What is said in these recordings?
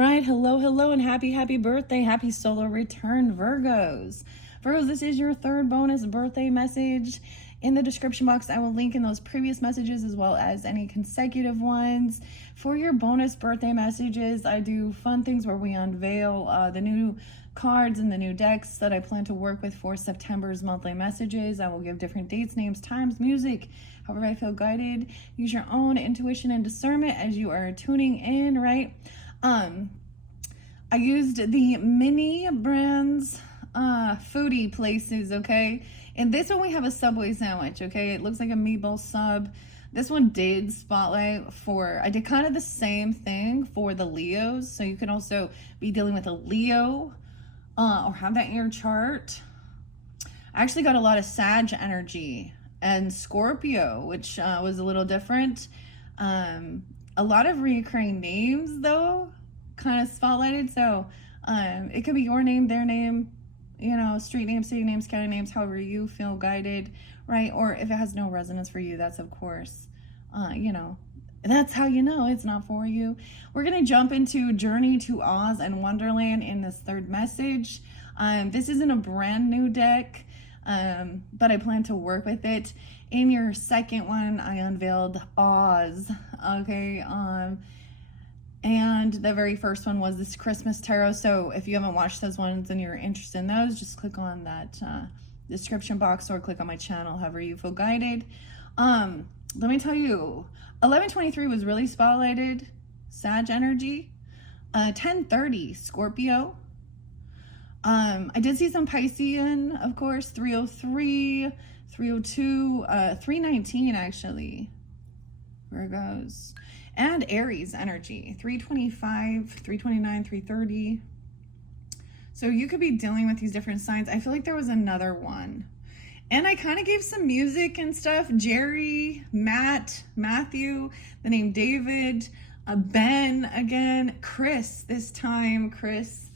right, hello, and happy birthday. Happy solar return, Virgos. Virgos, this is your third bonus birthday message. In the description box, I will link in those previous messages as well as any consecutive ones. For your bonus birthday messages, I do fun things where we unveil the new cards and the new decks that I plan to work with for September's monthly messages. I will give different dates, names, times, music, however I feel guided. Use your own intuition and discernment as you are tuning in, right? I used the mini brands foodie places, okay? In this one we have a Subway sandwich, okay? It looks like a meatball sub. This one did spotlight for, I did kind of the same thing for the Leos, so you can also be dealing with a Leo or have that in your chart. I actually got a lot of Sag energy and Scorpio, which was a little different. A lot of recurring names though, kind of spotlighted. So it could be your name, their name, you know, street names, city names, county names, however you feel guided, right? Or if it has no resonance for you, that's of course, you know, that's how you know it's not for you. We're going to jump into Journey to Oz and Wonderland in this third message. This isn't a brand new deck, but I plan to work with it. In your second one, I unveiled Oz, okay? And the very first one was this Christmas tarot. So if you haven't watched those ones and you're interested in those, just click on that description box or click on my channel, however you feel guided. Let me tell you, 1123 was really spotlighted, Sag energy. 1030, Scorpio. I did see some Piscean, of course, 303, 302, 319 actually, Virgos. And Aries energy, 325, 329, 330. So you could be dealing with these different signs. I feel like there was another one. And I kind of gave some music and stuff. Jerry, Matt, Matthew, the name David, Ben again, Chris this time, Chris.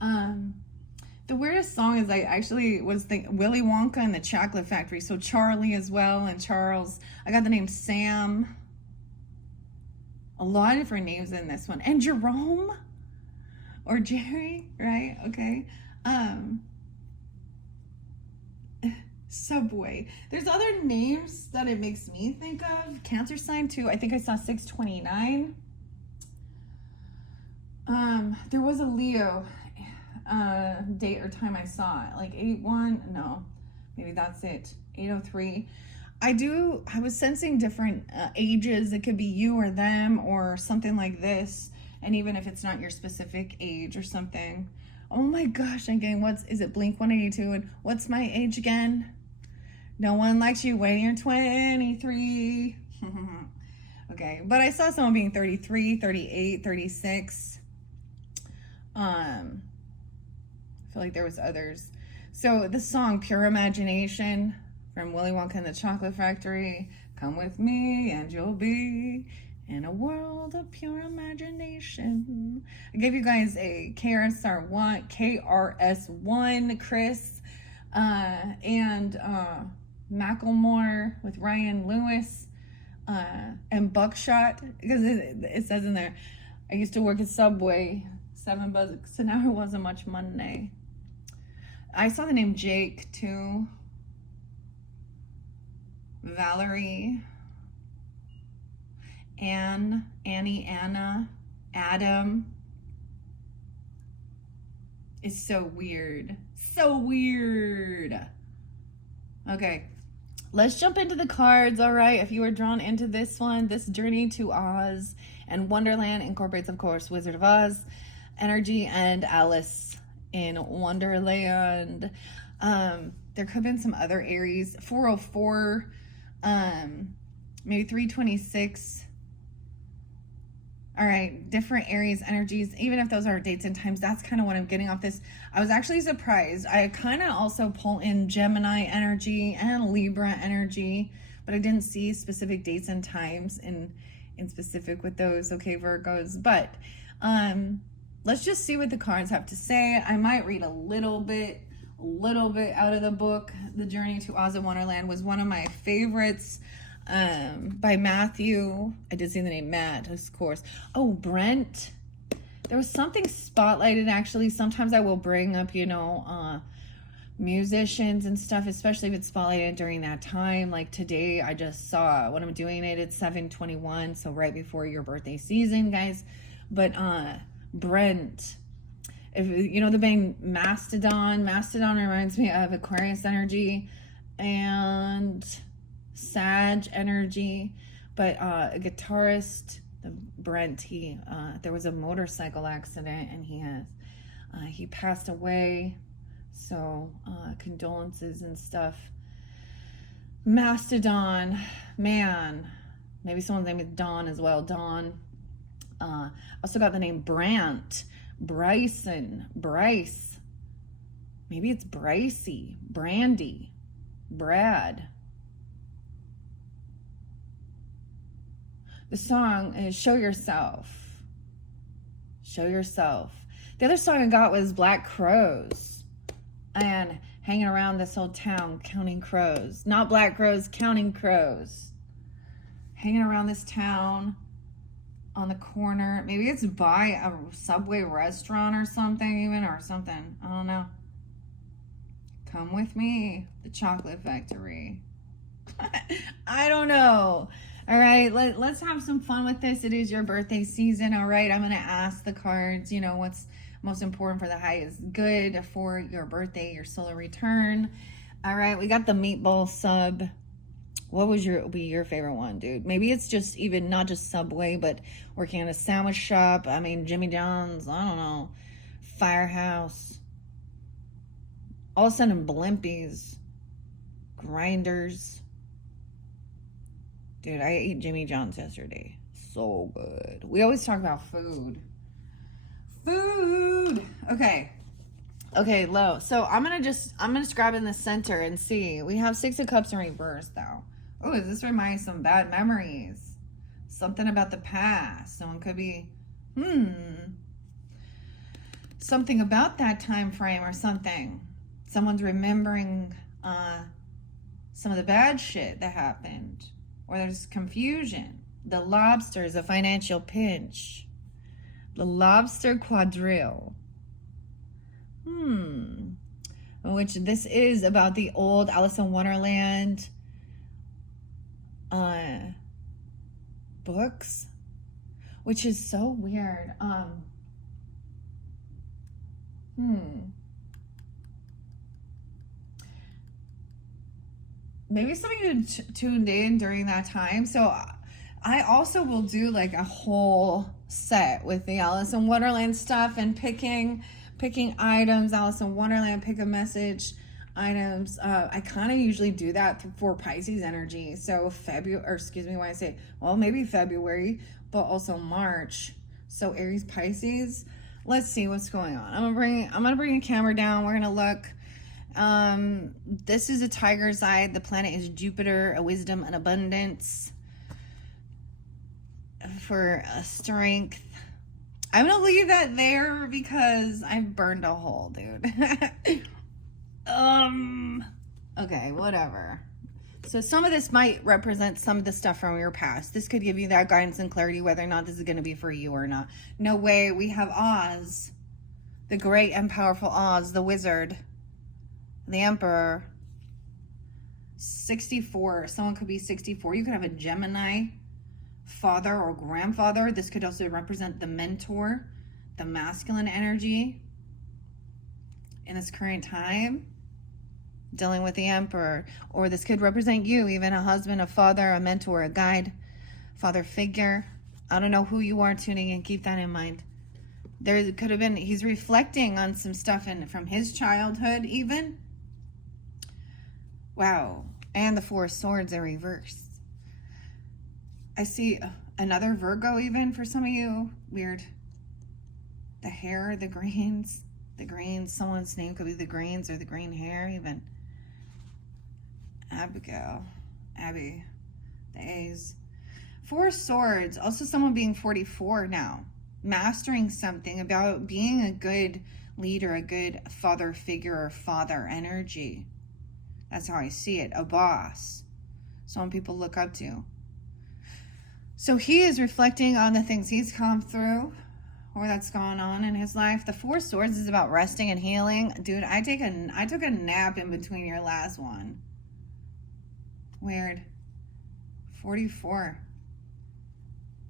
The weirdest song is I actually was thinking Willy Wonka and the Chocolate Factory. So Charlie as well and Charles. I got the name Sam. A lot of different names in this one. And Jerome or Jerry, right? Okay. Subway. There's other names that it makes me think of. Cancer sign too. I think I saw 629. There was a Leo date or time I saw it, like 81. No, maybe that's it. 803. I was sensing different ages. It could be you or them or something like this. And even if it's not your specific age or something. Oh my gosh, again, is it Blink 182? And what's my age again? No one likes you when you're 23. Okay, but I saw someone being 33, 38, 36. I feel like there was others. So the song Pure Imagination from Willy Wonka and the Chocolate Factory. Come with me and you'll be in a world of pure imagination. I gave you guys a KRS1, Chris, and Macklemore with Ryan Lewis, and Buckshot, because it says in there, I used to work at Subway, $7, so now it wasn't much money. I saw the name Jake too. Valerie, Annie, Anna, Adam. It's so weird. So weird. Okay, let's jump into the cards, all right? If you were drawn into this one, this Journey to Oz and Wonderland incorporates, of course, Wizard of Oz energy and Alice in Wonderland. There could have been some other Aries. 404, maybe 326. All right, different Aries energies, even if those are dates and times, that's kind of what I'm getting off this. I was actually surprised. I kind of also pull in Gemini energy and Libra energy, but I didn't see specific dates and times in specific with those, okay, Virgos. But let's just see what the cards have to say. I might read a little bit out of the book. The Journey to Oz and Wonderland was one of my favorites. by Matthew. I did see the name Matt, of course. Oh, Brent. There was something spotlighted, actually. Sometimes I will bring up, musicians and stuff, especially if it's spotlighted during that time. Like today, I just saw when I'm doing it, it's 7:21, so right before your birthday season, guys. But Brent, if you know the band Mastodon reminds me of Aquarius energy and Sag energy. But a guitarist, Brent, there was a motorcycle accident and he passed away. So condolences and stuff. Mastodon, man, maybe someone's name is Dawn as well. Dawn. Also got the name Brant, Bryson, Bryce. Maybe it's Brycey, Brandy, Brad. The song is Show Yourself. Show Yourself. The other song I got was Black Crows. And hanging around this old town, counting crows. Not black crows, counting crows. Hanging around this town on the corner. Maybe it's by a Subway restaurant or something even, or something. I don't know. Come with me, the chocolate factory. I don't know. All right, let's have some fun with this. It is your birthday season, all right? I'm going to ask the cards, what's most important for the highest good for your birthday, your solar return. All right, we got the meatball sub. What would be your favorite one, dude? Maybe it's just even not just Subway, but working at a sandwich shop. I mean, Jimmy John's, I don't know, Firehouse. All of a sudden, Blimpies, Grinders. Dude, I ate Jimmy John's yesterday. So good. We always talk about food. Food. Okay, low. So I'm gonna just grab in the center and see. We have 6 of Cups in reverse though. Oh, does this remind me of some bad memories? Something about the past. Someone could be, something about that time frame or something. Someone's remembering some of the bad shit that happened. Or there's confusion. The lobster is a financial pinch. The lobster quadrille. Which this is about the old Alice in Wonderland books, which is so weird. Maybe some of you tuned in during that time. So I also will do like a whole set with the Alice in Wonderland stuff and picking items. Alice in Wonderland, pick a message items. I kind of usually do that for Pisces energy. So maybe February, but also March. So Aries, Pisces. Let's see what's going on. I'm gonna bring a camera down. We're gonna look. This is a tiger's eye. The planet is Jupiter, a wisdom and abundance. For strength. I'm gonna leave that there because I've burned a hole, dude. Okay, whatever. So some of this might represent some of the stuff from your past. This could give you that guidance and clarity whether or not this is going to be for you or not. No way. We have Oz, the great and powerful Oz, the wizard, the emperor. 64. Someone could be 64. You could have a Gemini father or grandfather. This could also represent the mentor, the masculine energy in this current time, dealing with the emperor. Or this could represent you, even a husband, a father, a mentor, a guide, father figure. I don't know who you are tuning in. Keep that in mind. There could have been, he's reflecting on some stuff from his childhood even. Wow. And the 4 of Swords in reverse. I see another Virgo even for some of you. Weird. The hair, the greens. The greens. Someone's name could be the greens or the green hair even. Abigail. Abby. The A's. 4 of Swords. Also someone being 44 now. Mastering something about being a good leader, a good father figure or father energy. That's how I see it. A boss. Someone people look up to. So he is reflecting on the things he's come through or that's going on in his life. The Four Swords is about resting and healing. Dude, I took a nap in between your last one. Weird. 44.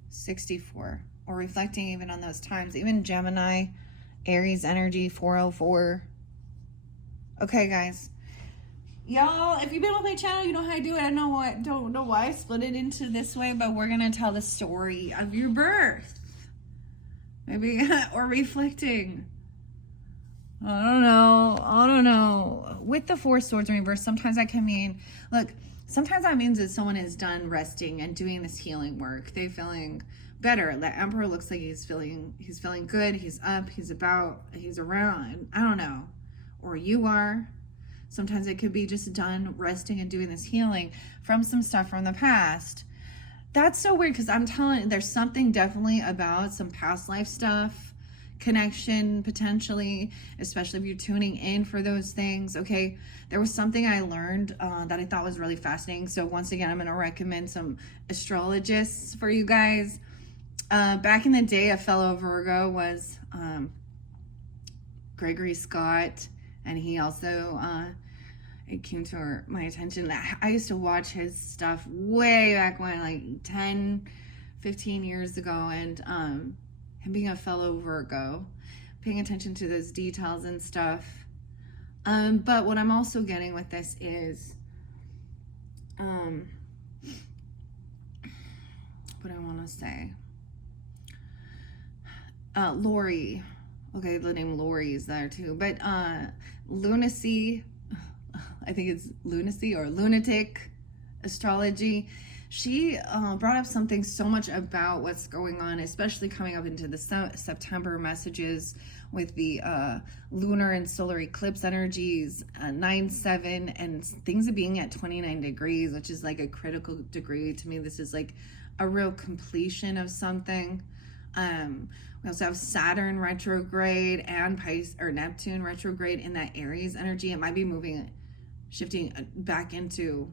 64. Or reflecting even on those times. Even Gemini, Aries energy, 404. Okay, guys. Y'all, if you've been on my channel, you know how I do it. I don't know why I split it into this way, but we're going to tell the story of your birth. Maybe, or reflecting. I don't know. With the Four Swords in reverse, sometimes that can mean, look, sometimes that means that someone is done resting and doing this healing work. They're feeling better. The Emperor looks like he's feeling good. He's up, he's about, he's around. I don't know. Or you are. Sometimes it could be just done resting and doing this healing from some stuff from the past. That's so weird because I'm telling you, there's something definitely about some past life stuff, connection potentially, especially if you're tuning in for those things. Okay, there was something I learned that I thought was really fascinating. So once again, I'm going to recommend some astrologists for you guys. Back in the day, a fellow Virgo was Gregory Scott. And he also, it came to my attention that I used to watch his stuff way back when, like 10, 15 years ago. And him being a fellow Virgo, paying attention to those details and stuff. But what I'm also getting with this is, what I want to say. Lori. Okay, the name Lori is there too. But lunacy, I think it's lunacy or lunatic astrology. She brought up something so much about what's going on, especially coming up into the September messages with the lunar and solar eclipse energies, 9-7, and things being at 29 degrees, which is like a critical degree. To me, this is like a real completion of something. We also have Saturn retrograde and Neptune retrograde in that Aries energy. It might be shifting back into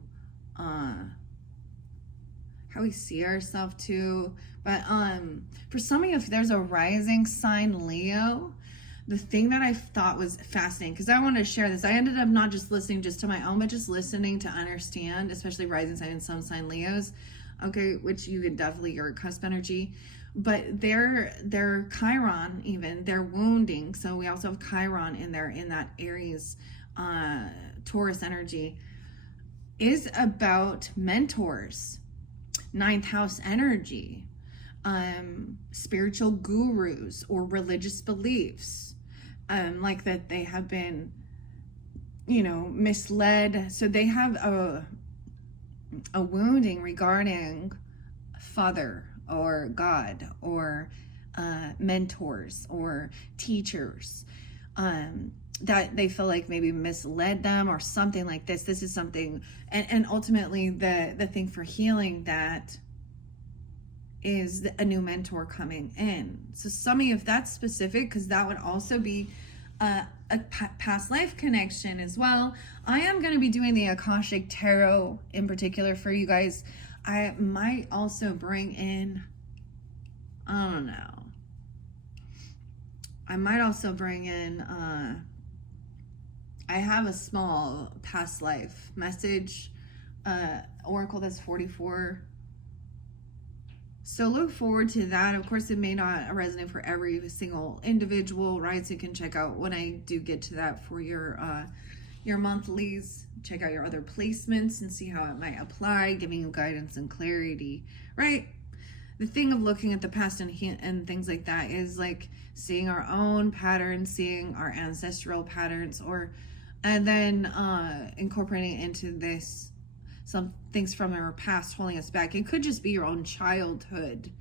how we see ourselves too. But for some of you, if there's a rising sign Leo, the thing that I thought was fascinating, because I wanted to share this, I ended up not just listening just to my own, but just listening to understand, especially rising sign and sun sign Leos, okay, which you could definitely, your cusp energy. But their Chiron, even their wounding. So we also have Chiron in there in that Aries, Taurus energy, is about mentors, ninth house energy, spiritual gurus or religious beliefs, like that they have been, misled. So they have a wounding regarding Father or God or mentors or teachers that they feel like maybe misled them or something like this. This is something, and ultimately the thing for healing that is a new mentor coming in. So some of you, if that's specific, because that would also be a past life connection as well. I am going to be doing the Akashic Tarot in particular for you guys. I might also bring in, I don't know. I might also bring in, I have a small past life message, oracle that's 44. So look forward to that. Of course, it may not resonate for every single individual, right? So you can check out when I do get to that for your monthlies. Check out your other placements and see how it might apply, giving you guidance and clarity, right? The thing of looking at the past and things like that is like seeing our own patterns, seeing our ancestral patterns, and then incorporating into this some things from our past holding us back. It could just be your own childhood.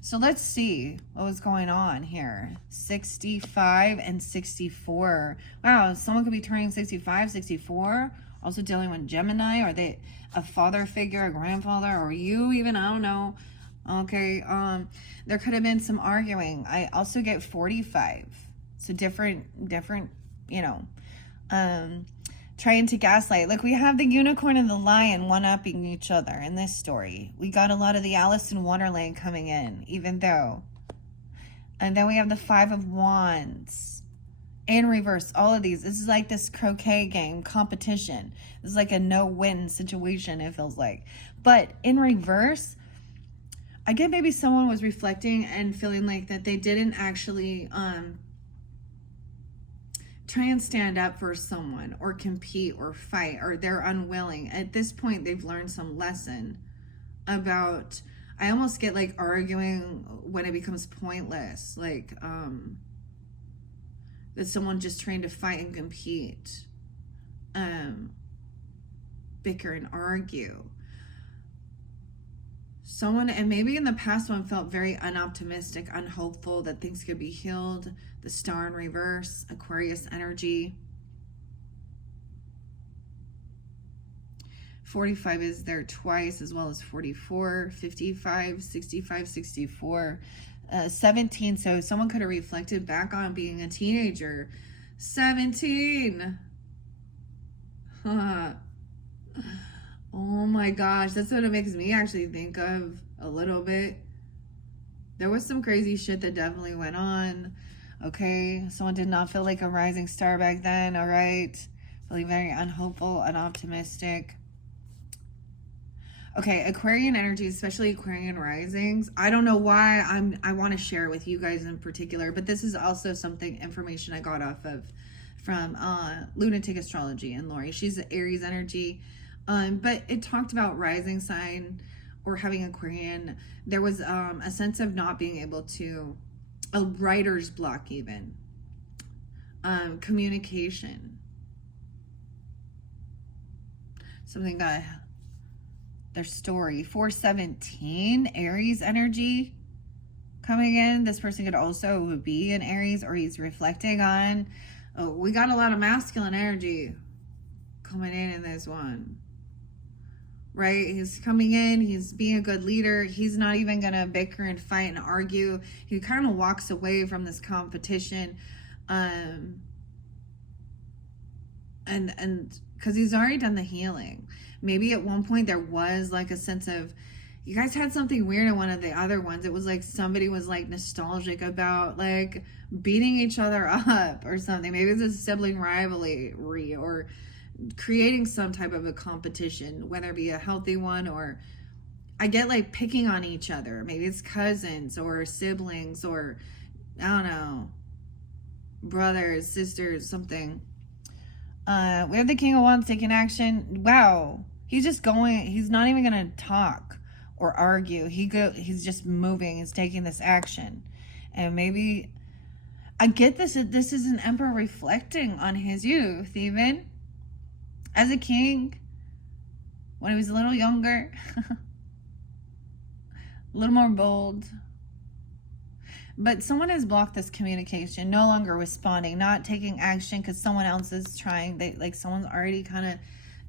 So let's see what was going on here. 65 and 64. Wow, someone could be turning 65, 64. Also dealing with Gemini. Are they a father figure, a grandfather, or you even? I don't know. Okay, there could have been some arguing. I also get 45. So different, trying to gaslight. Look, we have the unicorn and the lion one-upping each other in this story. We got a lot of the Alice in Wonderland coming in, even though And then we have the Five of Wands in reverse. All of these. This is like this croquet game competition. This is like a no-win situation, it feels like. But in reverse, I get maybe someone was reflecting and feeling like that they didn't actually try and stand up for someone or compete or fight, or they're unwilling. At this point, they've learned some lesson about, I almost get like arguing when it becomes pointless, like that someone just trying to fight and compete, bicker and argue. Someone, and maybe in the past one, felt very unoptimistic, unhopeful that things could be healed. The Star in reverse, Aquarius energy. 45 is there twice, as well as 44, 55, 65, 64, 17. So someone could have reflected back on being a teenager. 17. Huh. Oh my gosh, that's what it makes me actually think of a little bit. There was some crazy shit that definitely went on. Okay, someone did not feel like a rising star back then, all right? Feeling very unhopeful, unoptimistic. Okay, Aquarian energy, especially Aquarian risings. I don't know why I want to share it with you guys in particular, but this is also something, information I got off of from Lunatic Astrology and Lori. She's Aries energy. But it talked about rising sign or having Aquarian. There was a sense of not being able to, a writer's block even. Communication. Something got their story. 417, Aries energy coming in. This person could also be an Aries, or he's reflecting on, oh, we got a lot of masculine energy coming in this one. Right? He's coming in, he's being a good leader. He's not even going to bicker and fight and argue. He kind of walks away from this competition. And because he's already done the healing. Maybe at one point there was like a sense of, you guys had something weird in one of the other ones. It was like somebody was like nostalgic about like beating each other up or something. Maybe it's a sibling rivalry or creating some type of a competition, whether it be a healthy one, or I get like picking on each other. Maybe it's cousins or siblings, or I don't know, brothers, sisters, something. We have the King of Wands taking action. Wow, he's just going, he's not even gonna talk or argue. He's just moving, he's taking this action. And maybe I get this is an emperor reflecting on his youth, even as a king, when he was a little younger, a little more bold. But someone has blocked this communication, no longer responding, not taking action because someone else is trying. Like someone's already kind of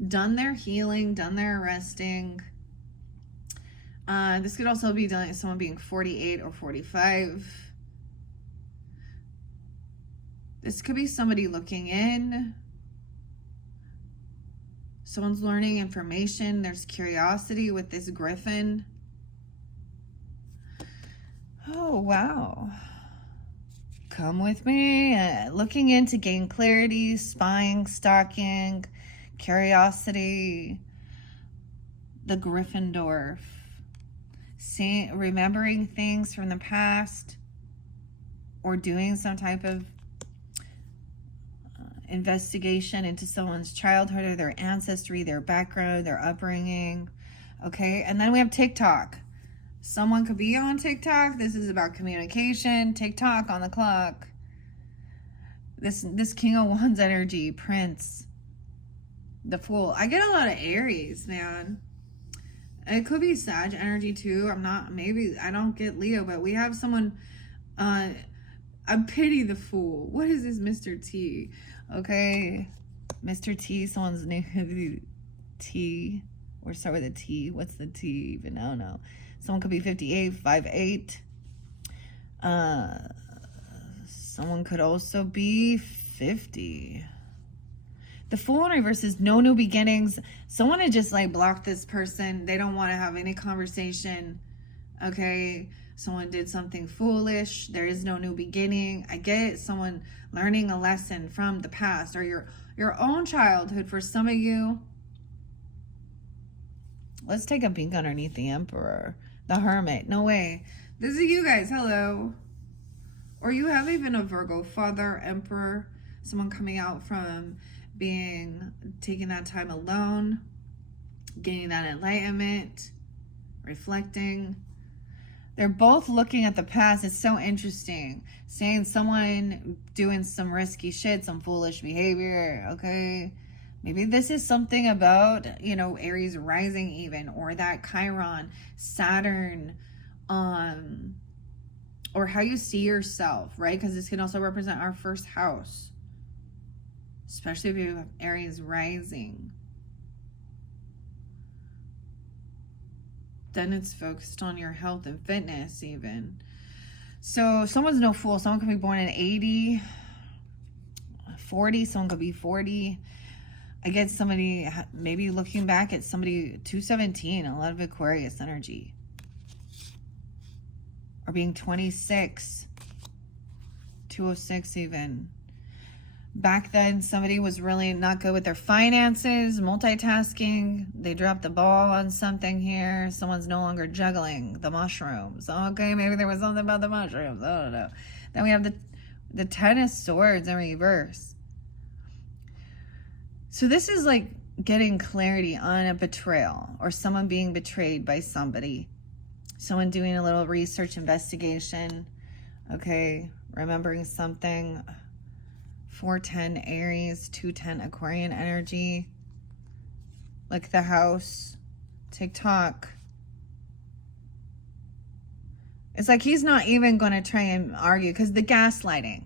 done their healing, done their resting. This could also be dealing with someone being 48 or 45. This could be somebody looking in. Someone's learning information. There's curiosity with this Griffin. Oh, wow. Come with me. Looking in to gain clarity, spying, stalking, curiosity. The Gryffindor. Remembering things from the past, or doing some type of investigation into someone's childhood or their ancestry, their background, their upbringing. Okay, and then we have TikTok. Someone could be on TikTok. This is about communication. TikTok on the clock. This King of Wands energy, Prince, the Fool. I get a lot of Aries, man. It could be Sag energy too. Maybe I don't get Leo, but we have someone, I pity the Fool. What is this, Mr. T? Okay, Mr. T, someone's name, T, or start with a T. What's the T even? I don't know. Someone could be 58, 5'8". Someone could also be 50. The Fool in reverse is no new beginnings. Someone had just like blocked this person. They don't want to have any conversation. Okay. Someone did something foolish. There is no new beginning. I get it. Someone learning a lesson from the past or your own childhood for some of you. Let's take a peek underneath the Emperor. The Hermit. No way. This is you guys. Hello. Or you have even a Virgo, Father, Emperor. Someone coming out from taking that time alone, gaining that enlightenment, reflecting. They're both looking at the past. It's so interesting. Saying someone doing some risky shit, some foolish behavior, okay? Maybe this is something about, Aries rising even, or that Chiron, Saturn, or how you see yourself, right? Because this can also represent our first house, especially if you have Aries rising. Then it's focused on your health and fitness even. So someone's no fool. Someone could be born in 80, 40. Someone could be 40. I get somebody maybe looking back at somebody 217, a lot of Aquarius energy. Or being 26, 206 even. Back then, somebody was really not good with their finances, multitasking. They dropped the ball on something here. Someone's no longer juggling the mushrooms. Okay, maybe there was something about the mushrooms. I don't know. Then we have the Ten of Swords in reverse. So this is like getting clarity on a betrayal or someone being betrayed by somebody. Someone doing a little research investigation. Okay, remembering something. 410 Aries, 210 Aquarian energy. Like the house, TikTok. It's like he's not even going to try and argue because the gaslighting.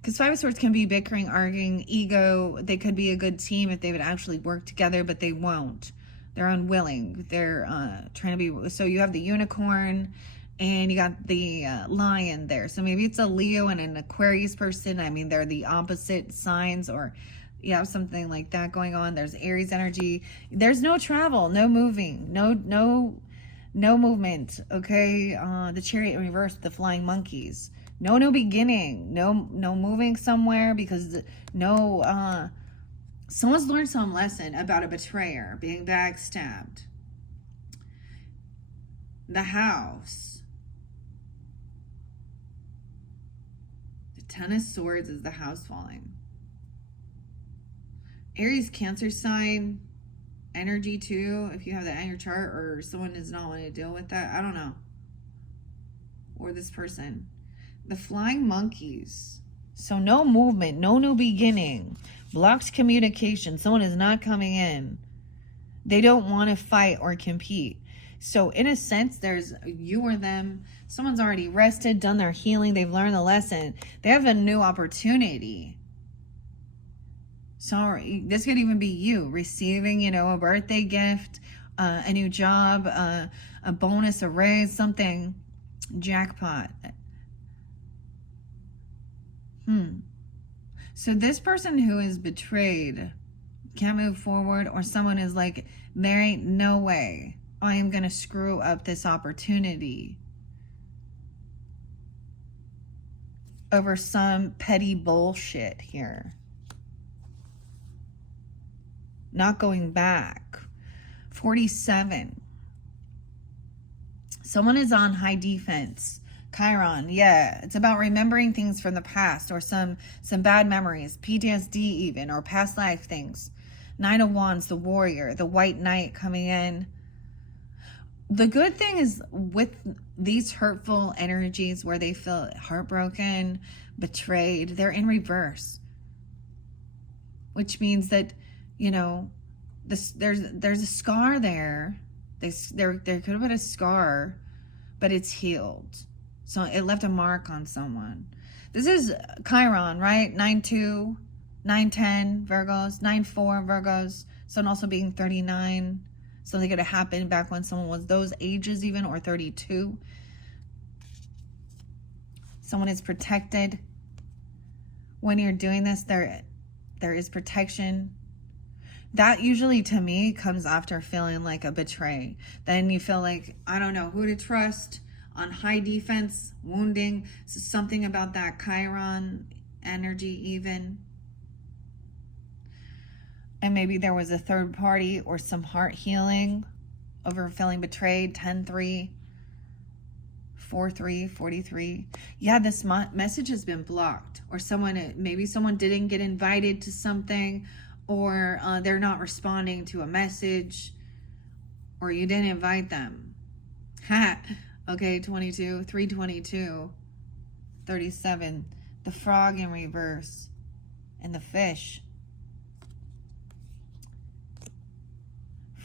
Because Five of Swords can be bickering, arguing, ego. They could be a good team if they would actually work together, but they won't. They're unwilling. They're trying to be. So you have the unicorn and you got the lion there. So maybe it's a Leo and an Aquarius person. I mean, they're the opposite signs, or you have something like that going on. There's Aries energy. There's no travel, no moving, no movement. Okay, the Chariot in reverse, the flying monkeys. No new beginning. No moving somewhere because someone's learned some lesson about a betrayer being backstabbed. The house. Ten of Swords is the house falling. Aries, Cancer sign, energy too, if you have that in your chart, or someone does not want to deal with that. I don't know. Or this person. The flying monkeys. So no movement, no new beginning. Blocked communication. Someone is not coming in. They don't want to fight or compete. So in a sense, there's you or them. Someone's already rested, done their healing. They've learned the lesson. They have a new opportunity. Sorry, this could even be you receiving, a birthday gift, a new job, a bonus, a raise, something. Jackpot. So this person who is betrayed can't move forward, or someone is like, there ain't no way I am going to screw up this opportunity over some petty bullshit here. Not going back. 47. Someone is on high defense. Chiron, yeah. It's about remembering things from the past or some bad memories. PTSD even, or past life things. Nine of Wands, the warrior, the white knight coming in. The good thing is with these hurtful energies where they feel heartbroken, betrayed, they're in reverse. Which means that, there's a scar there. There could have been a scar, but it's healed. So it left a mark on someone. This is Chiron, right? 9-2, 9-10 Virgos, 9-4 Virgos. Someone also being 39. Something could have happened back when someone was those ages even, or 32. Someone is protected. When you're doing this, there is protection. That usually to me comes after feeling like a betray. Then you feel like, I don't know who to trust. on high defense, wounding. So something about that Chiron energy even. And maybe there was a third party or some heart healing over feeling betrayed. 10-3, 4-3, 43. Yeah, this message has been blocked. Or maybe someone didn't get invited to something, or they're not responding to a message, or you didn't invite them. Ha! Okay, 22, 322, 37. The frog in reverse, and the fish.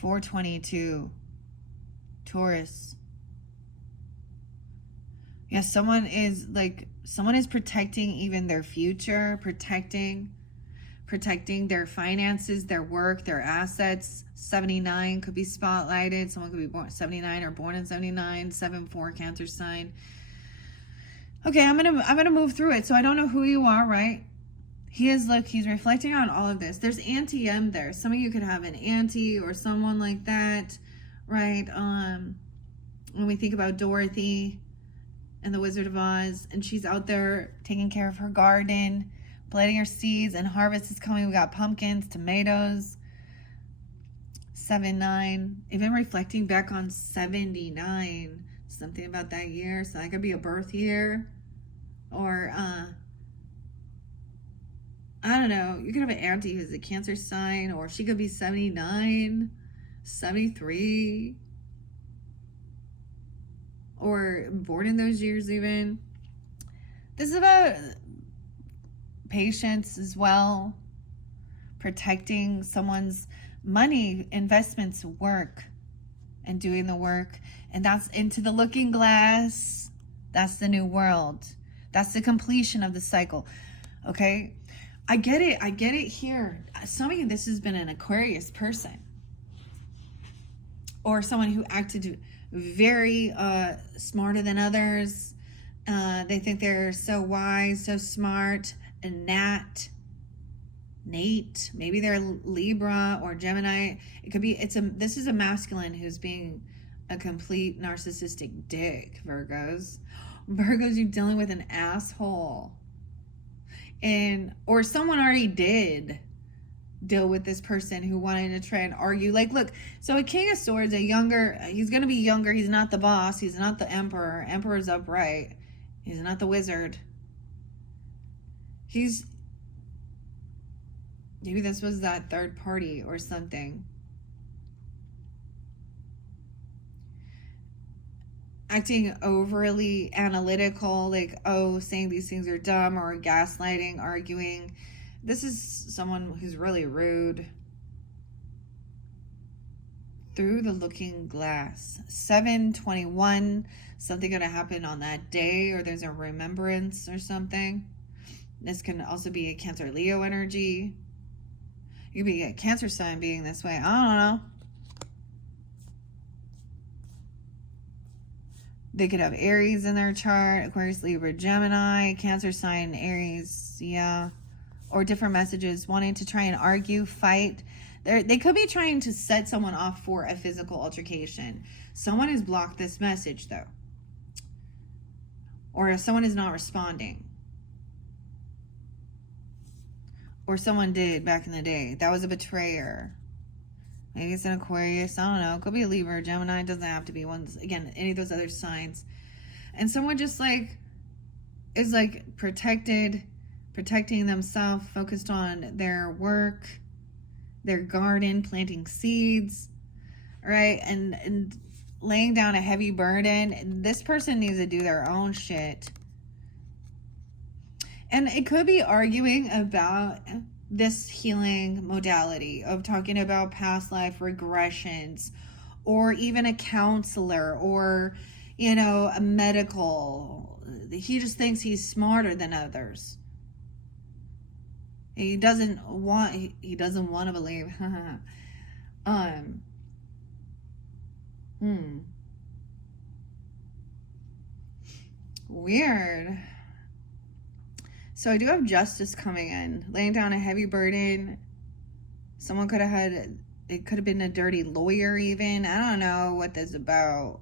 422, Taurus. Yeah, someone is protecting even their future, protecting their finances, their work, their assets. 79 could be spotlighted. Someone could be born 79 or born in 79. 7-4 Cancer sign. Okay, I'm gonna move through it. So I don't know who you are, right? He's reflecting on all of this. There's Auntie M there. Some of you could have an auntie or someone like that, right? When we think about Dorothy and the Wizard of Oz, and she's out there taking care of her garden, planting her seeds, and harvest is coming. We got pumpkins, tomatoes. 7-9. Even reflecting back on 79. Something about that year. So that could be a birth year. Or I don't know, you could have an auntie who's a Cancer sign, or she could be 79, 73, or born in those years even. This is about patience as well, protecting someone's money, investments, work, and doing the work. And that's into the looking glass. That's the new world. That's the completion of the cycle. Okay? I get it here. Some of you, this has been an Aquarius person. Or someone who acted very smarter than others. They think they're so wise, so smart. And Nate. Maybe they're Libra or Gemini. It could be, this is a masculine who's being a complete narcissistic dick, Virgos. Virgos, you're dealing with an asshole. Or someone already did deal with this person who wanted to try and argue. Like, look, so a King of Swords, he's going to be younger. He's not the boss. He's not the emperor. Emperor's upright. He's not the wizard. Maybe this was that third party or something. Acting overly analytical, saying these things are dumb, or gaslighting, arguing. This is someone who's really rude. Through the looking glass. 7-21, something going to happen on that day, or there's a remembrance or something. This can also be a Cancer Leo energy. You could be a Cancer sign being this way. I don't know. They could have Aries in their chart, Aquarius, Libra, Gemini, Cancer sign, Aries, yeah. Or different messages, wanting to try and argue, fight. They could be trying to set someone off for a physical altercation. Someone has blocked this message, though. Or if someone is not responding. Or someone did back in the day. That was a betrayer. Maybe it's an Aquarius. I don't know. It could be a Libra, Gemini. It doesn't have to be one. Again, any of those other signs. And someone just is protecting themselves, focused on their work, their garden, planting seeds, right? And laying down a heavy burden. This person needs to do their own shit. And it could be arguing about this healing modality of talking about past life regressions, or even a counselor, or, a medical. He just thinks he's smarter than others. He doesn't want to believe. Weird. So I do have justice coming in, laying down a heavy burden. Someone it could have been a dirty lawyer even. I don't know what this is about.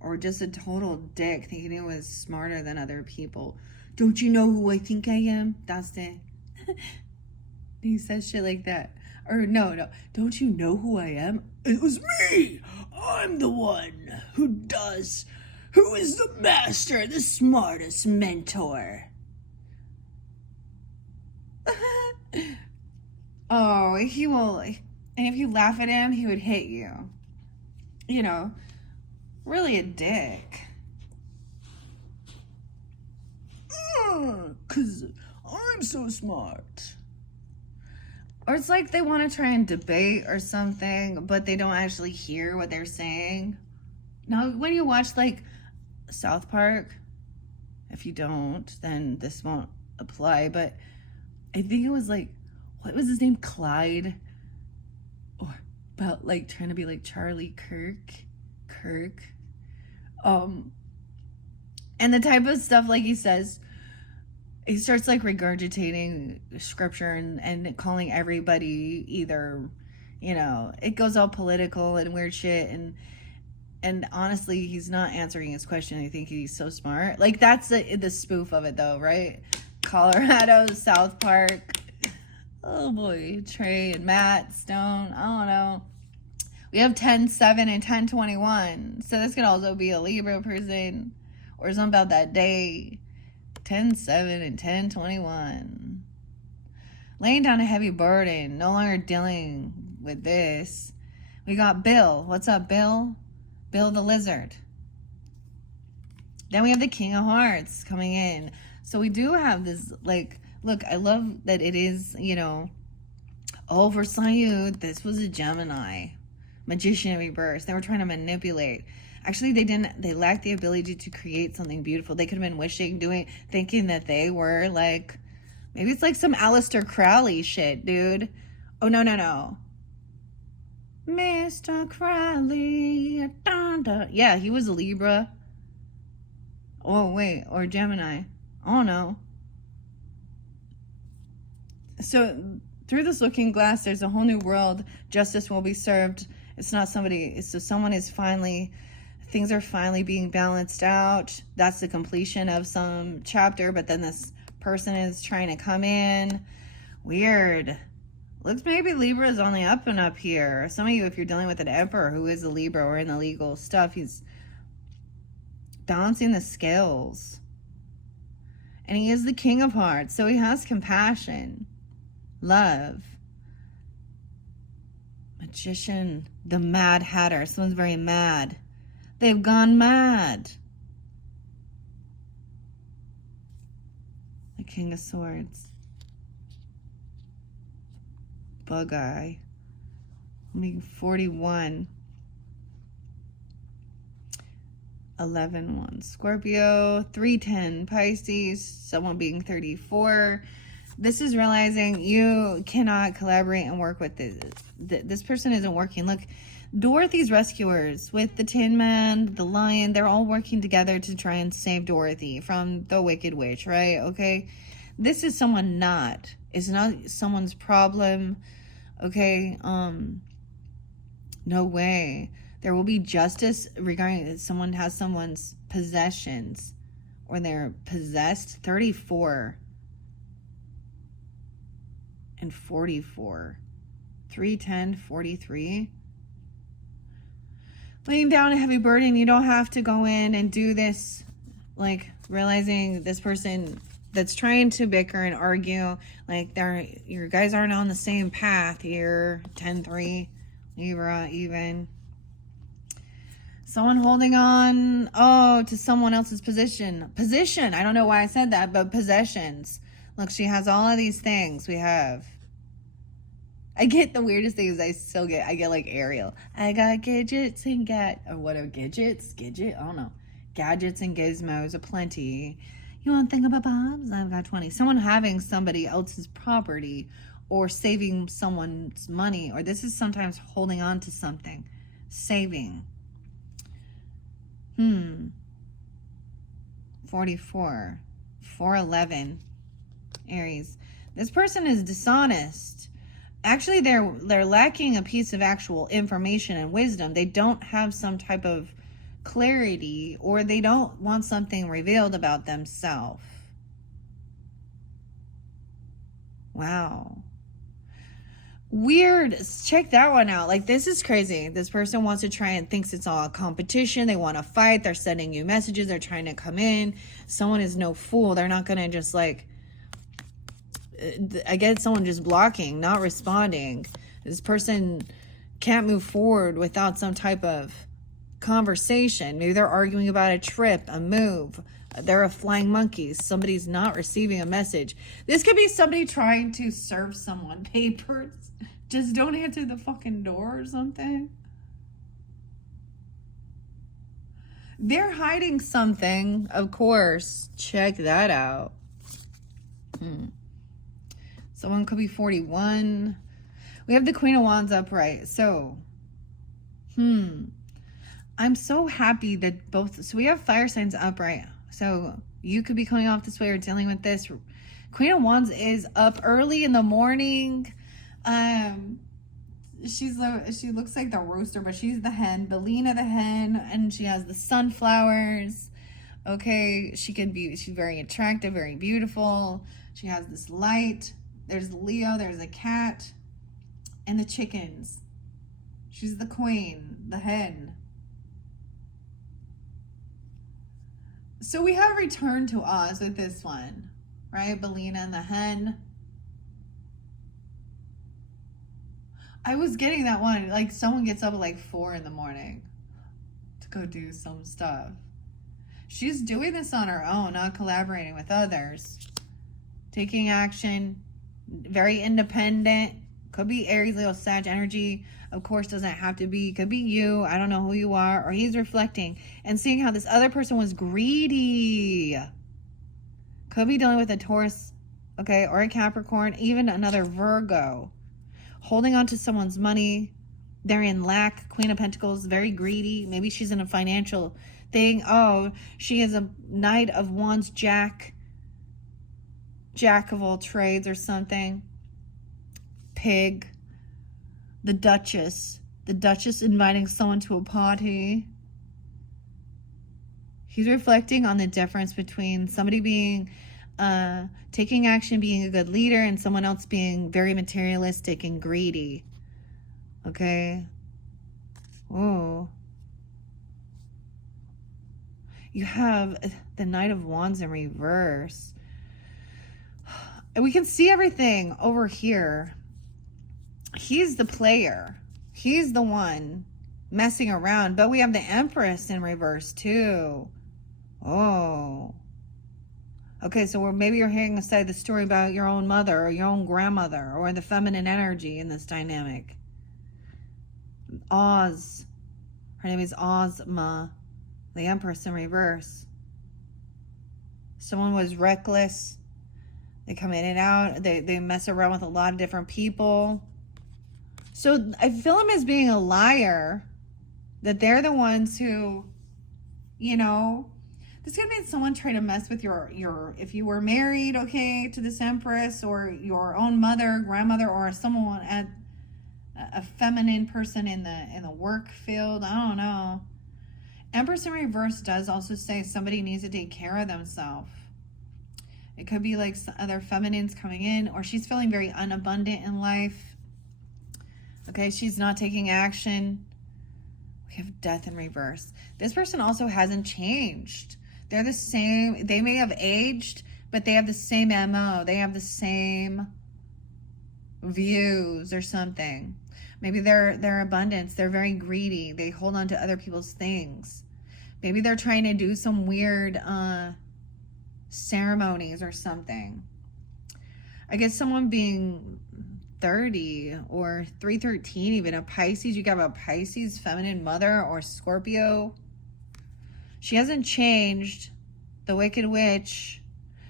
or just a total dick thinking he was smarter than other people. Don't you know who I think I am? That's it. He says shit like that. Or no. Don't you know who I am? It was me. I'm the one who is the master, the smartest mentor. Oh, he will. And if you laugh at him, he would hit you. You know, really a dick. 'Cause I'm so smart. Or it's like they want to try and debate or something, but they don't actually hear what they're saying. Now, when you watch like South Park, if you don't, then this won't apply. But I think it was like, what was his name? Clyde? Or about like trying to be like Charlie Kirk. And the type of stuff like he says, he starts like regurgitating scripture and calling everybody either, you know, it goes all political and weird shit. And honestly, he's not answering his question. I think he's so smart. Like that's the spoof of it though, right? Colorado, South Park. Oh boy, Trey and Matt Stone. I don't know. We have 10-7 and 10-21. So this could also be a Libra person or something about that day. 10-7 and 10-21. Laying down a heavy burden. No longer dealing with this. We got Bill. What's up, Bill? Bill the Lizard. Then we have the King of Hearts coming in. So we do have this, like, look, I love that it is, you know, oh, for Sayud, this was a Gemini. Magician reverse. They were trying to manipulate. Actually, they lacked the ability to create something beautiful. They could have been thinking that they were like, maybe it's like some Aleister Crowley shit, dude. Oh, no. Mr. Crowley. Dun, dun. Yeah, he was a Libra. Oh, wait, or Gemini. Oh, no. So, through this looking glass, there's a whole new world. Justice will be served. It's not somebody, it's so someone is finally... Things are finally being balanced out. That's the completion of some chapter, but then this person is trying to come in. Weird. Looks maybe Libra is on the up and up here. Some of you, if you're dealing with an emperor who is a Libra or in the legal stuff, he's balancing the scales. And he is the King of Hearts, so he has compassion, love. Magician, the Mad Hatter. Someone's very mad. They've gone mad. The King of Swords. Bug Eye. I'm being 41. 11-1. Scorpio. 3-10. Pisces. Someone being 34. This is realizing you cannot collaborate and work with this. This person isn't working. Look, Dorothy's rescuers with the Tin Man, the Lion, they're all working together to try and save Dorothy from the Wicked Witch, right? Okay? This is someone not. It's not someone's problem. Okay? No way. There will be justice regarding if someone has someone's possessions or they're possessed. 34 and 44. 3-10, 43. Laying down a heavy burden, you don't have to go in and do this, like realizing this person that's trying to bicker and argue, like your guys aren't on the same path here. 10-3, Libra even. Someone holding on, to someone else's position. I don't know why I said that, but possessions. Look, she has all of these things. I get the weirdest things. I get like Ariel. I got gadgets and gadgets? Gadget? I don't know. Gadgets and gizmos aplenty. You want to think about Bob's? I've got 20. Someone having somebody else's property or saving someone's money, or this is sometimes holding on to something. Saving. 44. 411. Aries. This person is dishonest. Actually, they're lacking a piece of actual information and wisdom. They don't have some type of clarity, or they don't want something revealed about themselves. Wow. Weird. Check that one out. Like, this is crazy. This person wants to try and thinks it's all a competition. They want to fight. They're sending you messages. They're trying to come in. Someone is no fool. They're not going to just like, I get someone just blocking, not responding. This person can't move forward without some type of conversation. Maybe they're arguing about a trip, a move. They're a flying monkey. Somebody's not receiving a message. This could be somebody trying to serve someone papers. Just don't answer the fucking door or something. They're hiding something, of course. Check that out. Someone could be 41. We have the Queen of Wands upright. So, I'm so happy that both, so we have fire signs upright. So you could be coming off this way or dealing with this. Queen of Wands is up early in the morning. She looks like the rooster, but she's the hen, Belina the hen, and she has the sunflowers. Okay, she's very attractive, very beautiful. She has this light. There's Leo, there's a cat, and the chickens. She's the queen, the hen. So we have Return to Oz with this one, right? Belina and the hen. I was getting that one, like someone gets up at like 4 in the morning to go do some stuff. She's doing this on her own, not collaborating with others. Taking action, very independent. Could be Aries, Leo, Sag energy. Of course, doesn't have to be. Could be you. I don't know who you are. Or he's reflecting and seeing how this other person was greedy. Could be dealing with a Taurus, okay, or a Capricorn, even another Virgo. Holding on to someone's money. They're in lack. Queen of Pentacles, very greedy. Maybe she's in a financial thing. Oh, she is a Knight of Wands, Jack of all trades or something. Pig. The Duchess inviting someone to a party. He's reflecting on the difference between somebody being taking action, being a good leader, and someone else being very materialistic and greedy. Okay. Oh. You have the Knight of Wands in reverse. And we can see everything over here. He's the player. He's the one messing around. But we have the Empress in reverse too. Oh. Okay, so maybe you're hearing a side of the story about your own mother or your own grandmother or the feminine energy in this dynamic. Oz. Her name is Ozma. The Empress in reverse. Someone was reckless. They come in and out. They mess around with a lot of different people. So I feel him as being a liar. That they're the ones who, you know, this could be someone trying to mess with your if you were married, okay, to this Empress, or your own mother, grandmother, or someone at a feminine person in the work field. I don't know. Empress in reverse does also say somebody needs to take care of themselves. It could be like other feminines coming in, or she's feeling very unabundant in life. Okay, she's not taking action. We have Death in reverse. This person also hasn't changed. They're the same. They may have aged, but they have the same MO. They have the same views or something. Maybe they're abundance. They're very greedy. They hold on to other people's things. Maybe they're trying to do some weird ceremonies or something. I guess someone being 30 or 313, even a Pisces. You got a Pisces feminine mother or Scorpio. She hasn't changed. The Wicked Witch.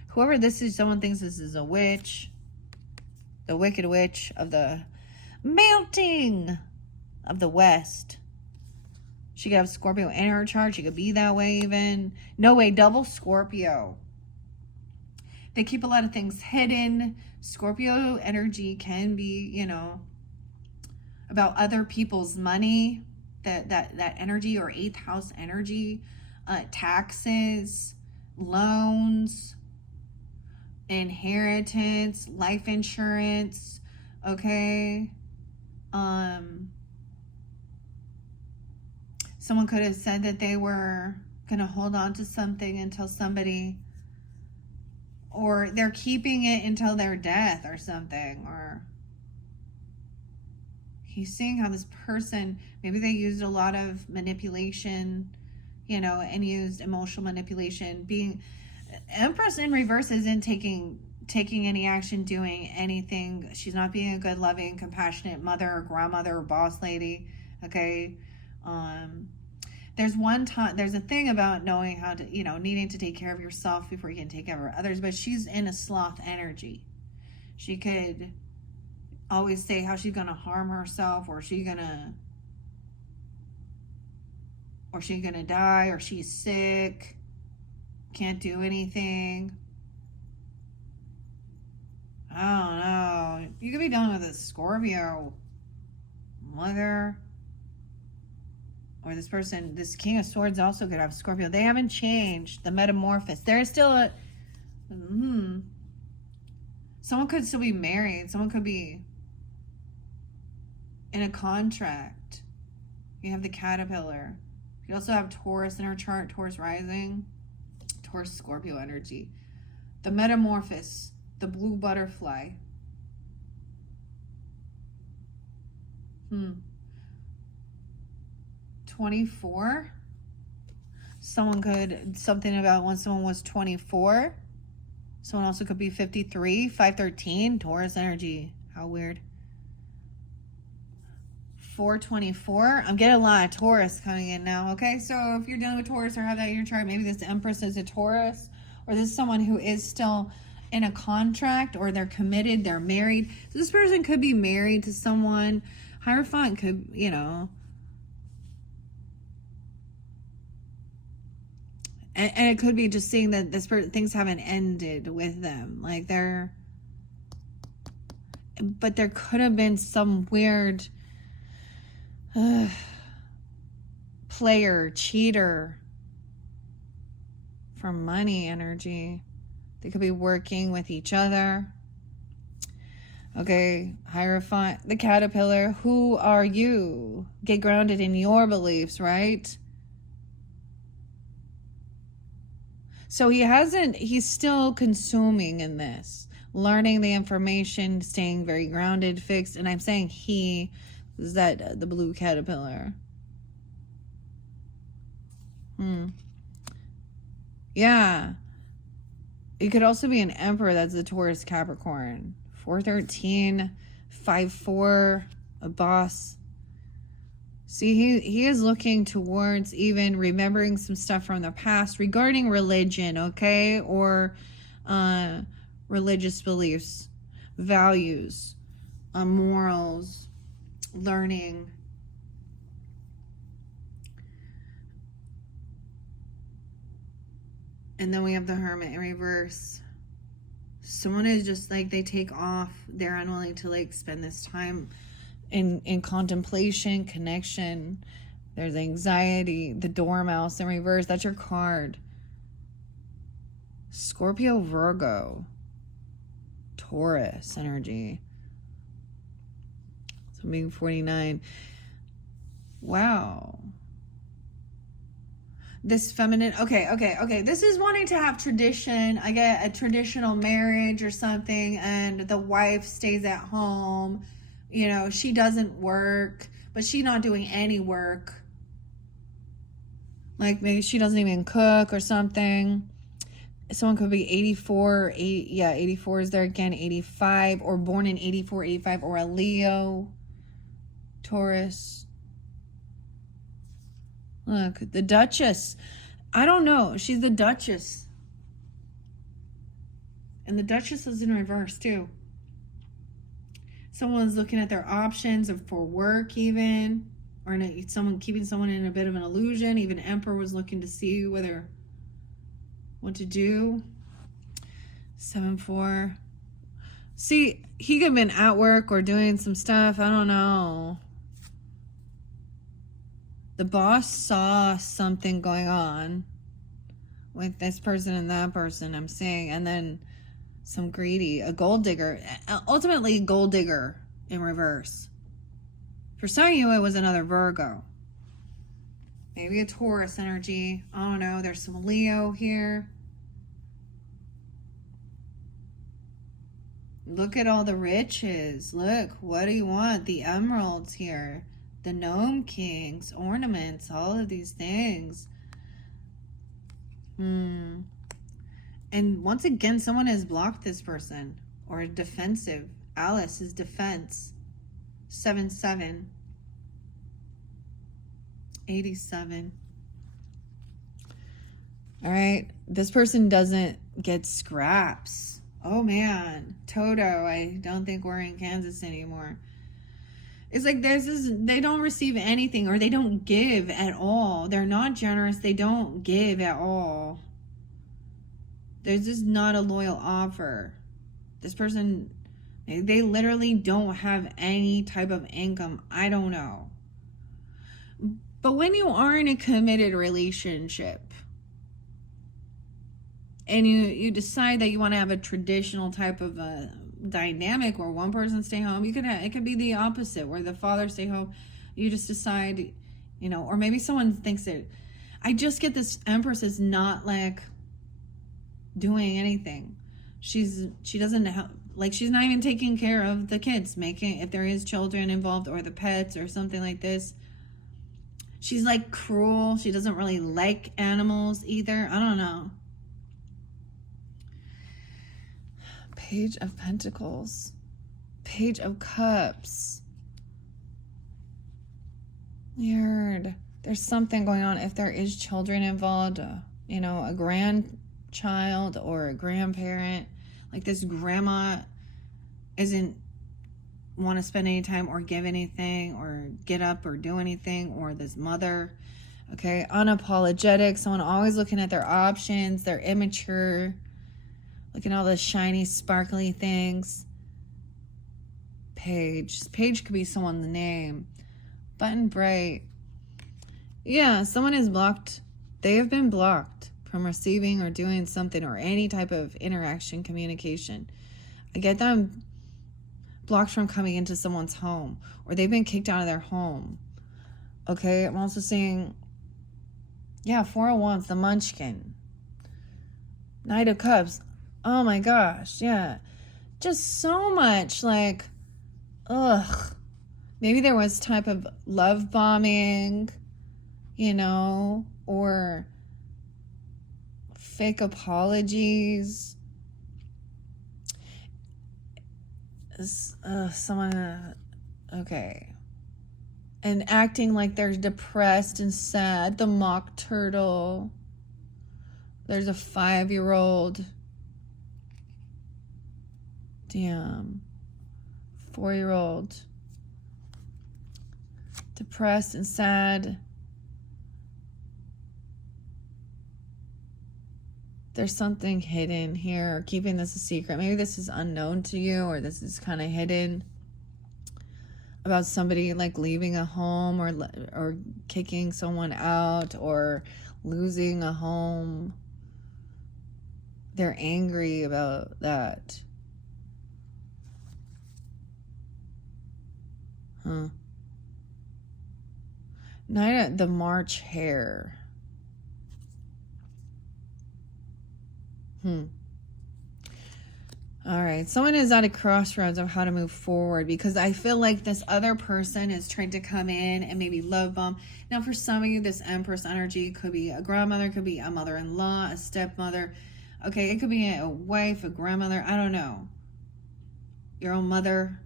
Whoever this is, someone thinks this is a witch. The Wicked Witch of the Mounting of the West. She could have Scorpio in her chart. She could be that way even. No way, double Scorpio. They keep a lot of things hidden. Scorpio energy can be, you know, about other people's money. that energy, or 8th house energy, taxes, loans, inheritance, life insurance, okay? Someone could have said that they were going to hold on to something until somebody, or they're keeping it until their death or something, or he's seeing how this person, maybe they used a lot of manipulation, you know, and used emotional manipulation. Being Empress in reverse isn't taking any action, doing anything. She's not being a good, loving, compassionate mother or grandmother or boss lady, okay? There's a thing about knowing how to, you know, needing to take care of yourself before you can take care of others, but she's in a sloth energy. She could always say how she's gonna harm herself, or she's gonna die, or she's sick, can't do anything. I don't know. You could be dealing with a Scorpio mother, or this person, this King of Swords also could have Scorpio. They haven't changed. The metamorphosis. There's still a someone could still be married. Someone could be in a contract. You have the Caterpillar. You also have Taurus in her chart, Taurus rising, Taurus Scorpio energy. The metamorphosis, the blue butterfly. 24. Something about when someone was 24. Someone also could be 53, 513, Taurus energy. How weird. 424. I'm getting a lot of Taurus coming in now, okay? So if you're dealing with Taurus or have that in your chart, maybe this Empress is a Taurus, or this is someone who is still in a contract, or they're committed, they're married. So this person could be married to someone. Hierophant could, you know, and it could be just seeing that this person, things haven't ended with them. Like but there could have been some weird player, cheater for money energy. They could be working with each other. Okay, Hierophant, the Caterpillar. Who are you? Get grounded in your beliefs, right? So he's still consuming in this, learning the information, staying very grounded, fixed. And I'm saying he is that the blue caterpillar. Yeah. It could also be an emperor that's a Taurus Capricorn. 413, 5-4, a boss. See, he is looking towards even remembering some stuff from the past regarding religion, okay? Or religious beliefs, values, morals, learning. And then we have the Hermit in reverse. Someone is just like, they take off. They're unwilling to like spend this time in contemplation, connection. There's anxiety. The Dormouse in reverse. That's your card. Scorpio, Virgo, Taurus energy. So being 49. Wow. This feminine, okay. This is wanting to have tradition. I get a traditional marriage or something, and the wife stays at home. You know, she doesn't work, but she's not doing any work. Like maybe she doesn't even cook or something. Someone could be 84, 84 is there again, 85, or born in 84, 85, or a Leo, Taurus. Look, the Duchess. I don't know. She's the Duchess. And the Duchess is in reverse, too. Someone's looking at their options for work, even. Or someone keeping someone in a bit of an illusion. Even Emperor was looking to see what to do. 7-4. See, he could have been at work or doing some stuff. I don't know. The boss saw something going on with this person and that person, I'm seeing, and then some greedy, a gold digger, ultimately gold digger in reverse. For some of you, it was another Virgo. Maybe a Taurus energy. I don't know. There's some Leo here. Look at all the riches. Look, what do you want? The emeralds here. The gnome kings, ornaments, all of these things. And once again, someone has blocked this person. Or defensive. Alice is defense. 7-7. 87. All right. This person doesn't get scraps. Oh, man. Toto, I don't think we're in Kansas anymore. It's like there's this, they don't receive anything, or they don't give at all. They're not generous. They don't give at all. There's just not a loyal offer. This person, they literally don't have any type of income. I don't know. But when you are in a committed relationship and you decide that you want to have a traditional type of a dynamic where one person stay home, it could be the opposite where the father stay home. You just decide, or maybe someone thinks that I just get this Empress is not like doing anything. She doesn't have, like, she's not even taking care of the kids, if there is children involved or the pets or something like this. She's like cruel. She doesn't really like animals either. I don't know. Page of Pentacles. Page of Cups. Weird. There's something going on. If there is children involved, a grandchild or a grandparent, like this grandma isn't want to spend any time or give anything or get up or do anything, or this mother, okay, unapologetic, someone always looking at their options, they're immature, looking at all the shiny sparkly things. Page could be someone's name. Button bright. Yeah, someone is blocked. They have been blocked from receiving or doing something or any type of interaction, communication. I get them blocked from coming into someone's home, or they've been kicked out of their home. Okay, I'm also seeing, 4 of Wands, the Munchkin. Knight of Cups. Oh my gosh, yeah. Just so much, like, ugh. Maybe there was type of love bombing, or fake apologies. Okay. And acting like they're depressed and sad. The mock turtle. There's a 5-year-old. Damn. 4-year-old. Depressed and sad. There's something hidden here, keeping this a secret. Maybe this is unknown to you, or this is kind of hidden about somebody like leaving a home or kicking someone out or losing a home. They're angry about that. Night the March hare. All right. Someone is at a crossroads of how to move forward, because I feel like this other person is trying to come in and maybe love bomb. Now, for some of you, this Empress energy could be a grandmother, could be a mother-in-law, a stepmother. Okay, it could be a wife, a grandmother. I don't know. Your own mother.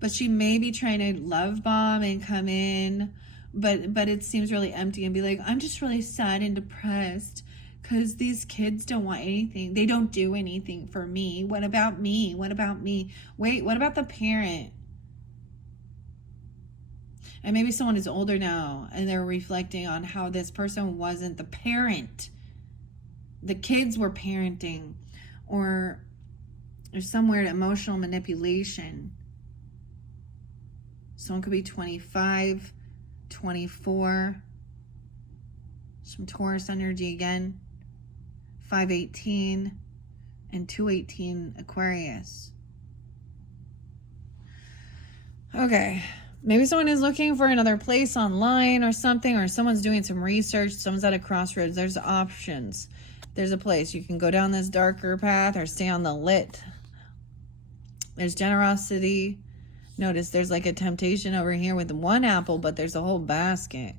But she may be trying to love bomb and come in, but it seems really empty and be like, I'm just really sad and depressed because these kids don't want anything. They don't do anything for me. What about me? What about me? Wait, what about the parent? And maybe someone is older now and they're reflecting on how this person wasn't the parent. The kids were parenting, or there's some weird emotional manipulation. Someone could be 25, 24. Some Taurus energy again. 518 and 218 Aquarius. Okay. Maybe someone is looking for another place online or something, or someone's doing some research. Someone's at a crossroads. There's options. There's a place. You can go down this darker path or stay on the lit. There's generosity. Notice there's like a temptation over here with one apple, but there's a whole basket.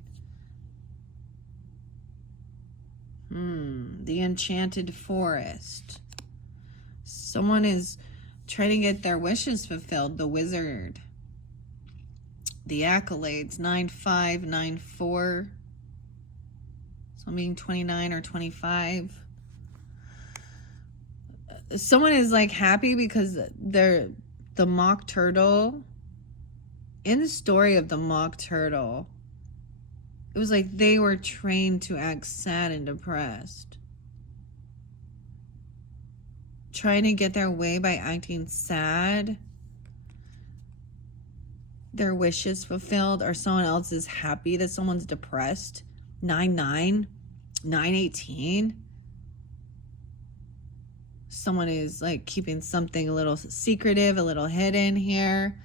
The enchanted forest. Someone is trying to get their wishes fulfilled. The wizard. The accolades. 9594. So I'm being 29 or 25. Someone is like happy because they're the mock turtle. In the story of the mock turtle, it was like they were trained to act sad and depressed. Trying to get their way by acting sad. Their wishes fulfilled, or someone else is happy that someone's depressed. 99, 918. Someone is like keeping something a little secretive, a little hidden here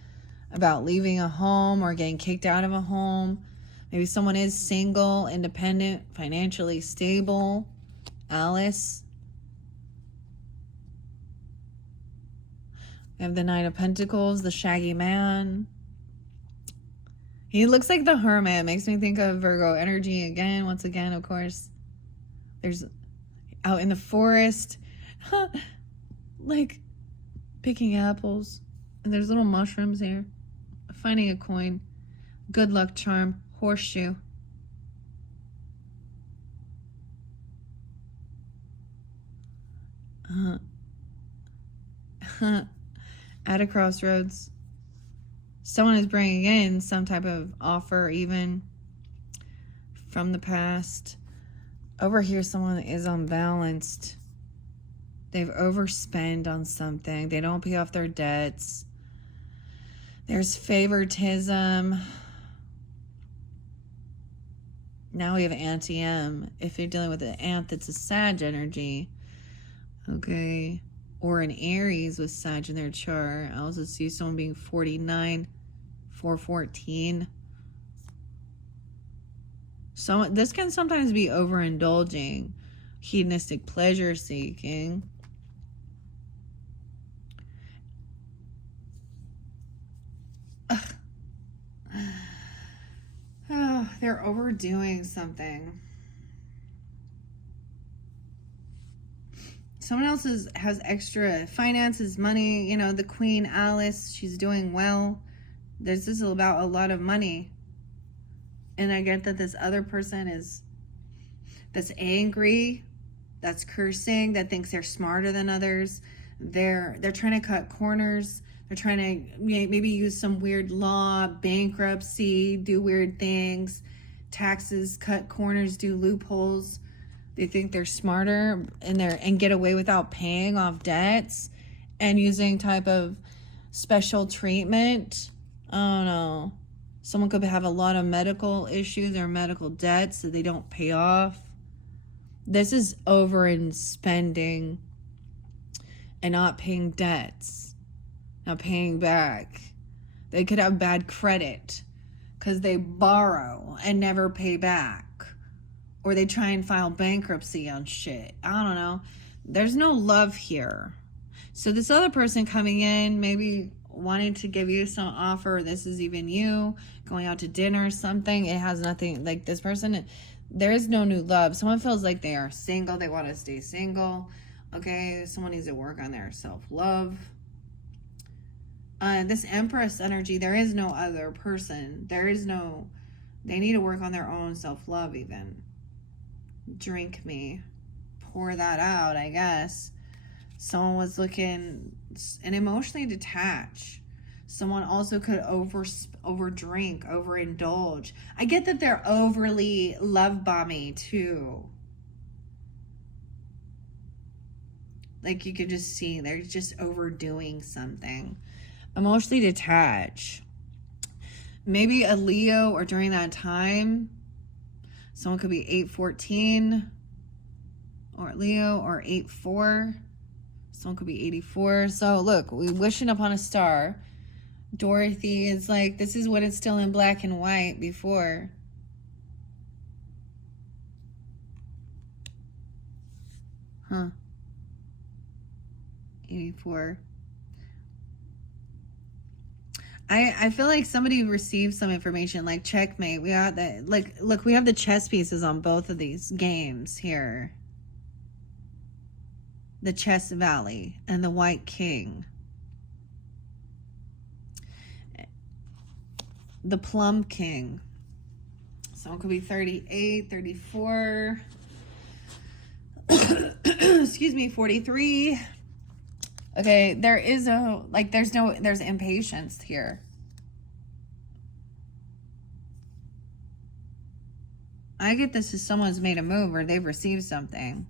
about leaving a home or getting kicked out of a home. Maybe someone is single, independent, financially stable. Alice. We have the Knight of Pentacles, the Shaggy Man. He looks like the Hermit. Makes me think of Virgo energy again. Once again, of course. There's out in the forest. Like picking apples. And there's little mushrooms here. Finding a coin. Good luck charm. Horseshoe. At a crossroads. Someone is bringing in some type of offer even from the past. Over here, someone is unbalanced. They've overspent on something. They don't pay off their debts. There's favoritism. Now we have anti-M. If you're dealing with an ant that's a Sag energy. Okay. Or an Aries with Sag in their chart. I also see someone being 49, 414. So this can sometimes be overindulging, hedonistic pleasure seeking. Oh, they're overdoing something. Someone else has extra finances, money. You know, the Queen Alice, she's doing well. This is about a lot of money. And I get that this other person that's angry, that's cursing, that thinks they're smarter than others. They're trying to cut corners. They're trying to maybe use some weird law, bankruptcy, do weird things, taxes, cut corners, do loopholes. They think they're smarter and get away without paying off debts and using type of special treatment. I don't know. Someone could have a lot of medical issues or medical debts that they don't pay off. This is over in spending and not paying debts, not paying back. They could have bad credit because they borrow and never pay back. Or they try and file bankruptcy on shit. I don't know. There's no love here. So this other person coming in, maybe wanting to give you some offer, this is even you, going out to dinner or something. It has nothing, like this person, there is no new love. Someone feels like they are single. They want to stay single. Okay, someone needs to work on their self-love. This Empress energy, there is no other person. They need to work on their own self-love even. Drink me. Pour that out, I guess. Someone was looking and emotionally detached. Someone also could overdrink, overindulge. I get that they're overly love bombing too. Like you could just see they're just overdoing something. Emotionally detached. maybe a Leo, or during that time, someone could be 814 or Leo, or 84. Someone could be 84. So look, we wishing upon a star. Dorothy is like, this is what it's still in black and white before. Huh. 84. I feel like somebody received some information, like checkmate. We got that, like, look, we have the chess pieces on both of these games here. The chess valley and the white king. The plum king. Someone could be 38, 34. Excuse me, 43. Okay, there is a, like, there's impatience here. I get this as someone's made a move, or they've received something.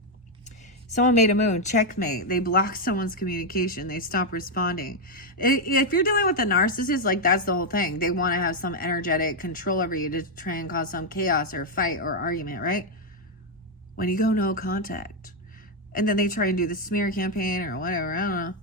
Someone made a move, checkmate. They block someone's communication. They stop responding. If you're dealing with a narcissist, like, that's the whole thing. They want to have some energetic control over you to try and cause some chaos or fight or argument, right? When you go no contact. And then they try and do the smear campaign or whatever. I don't know.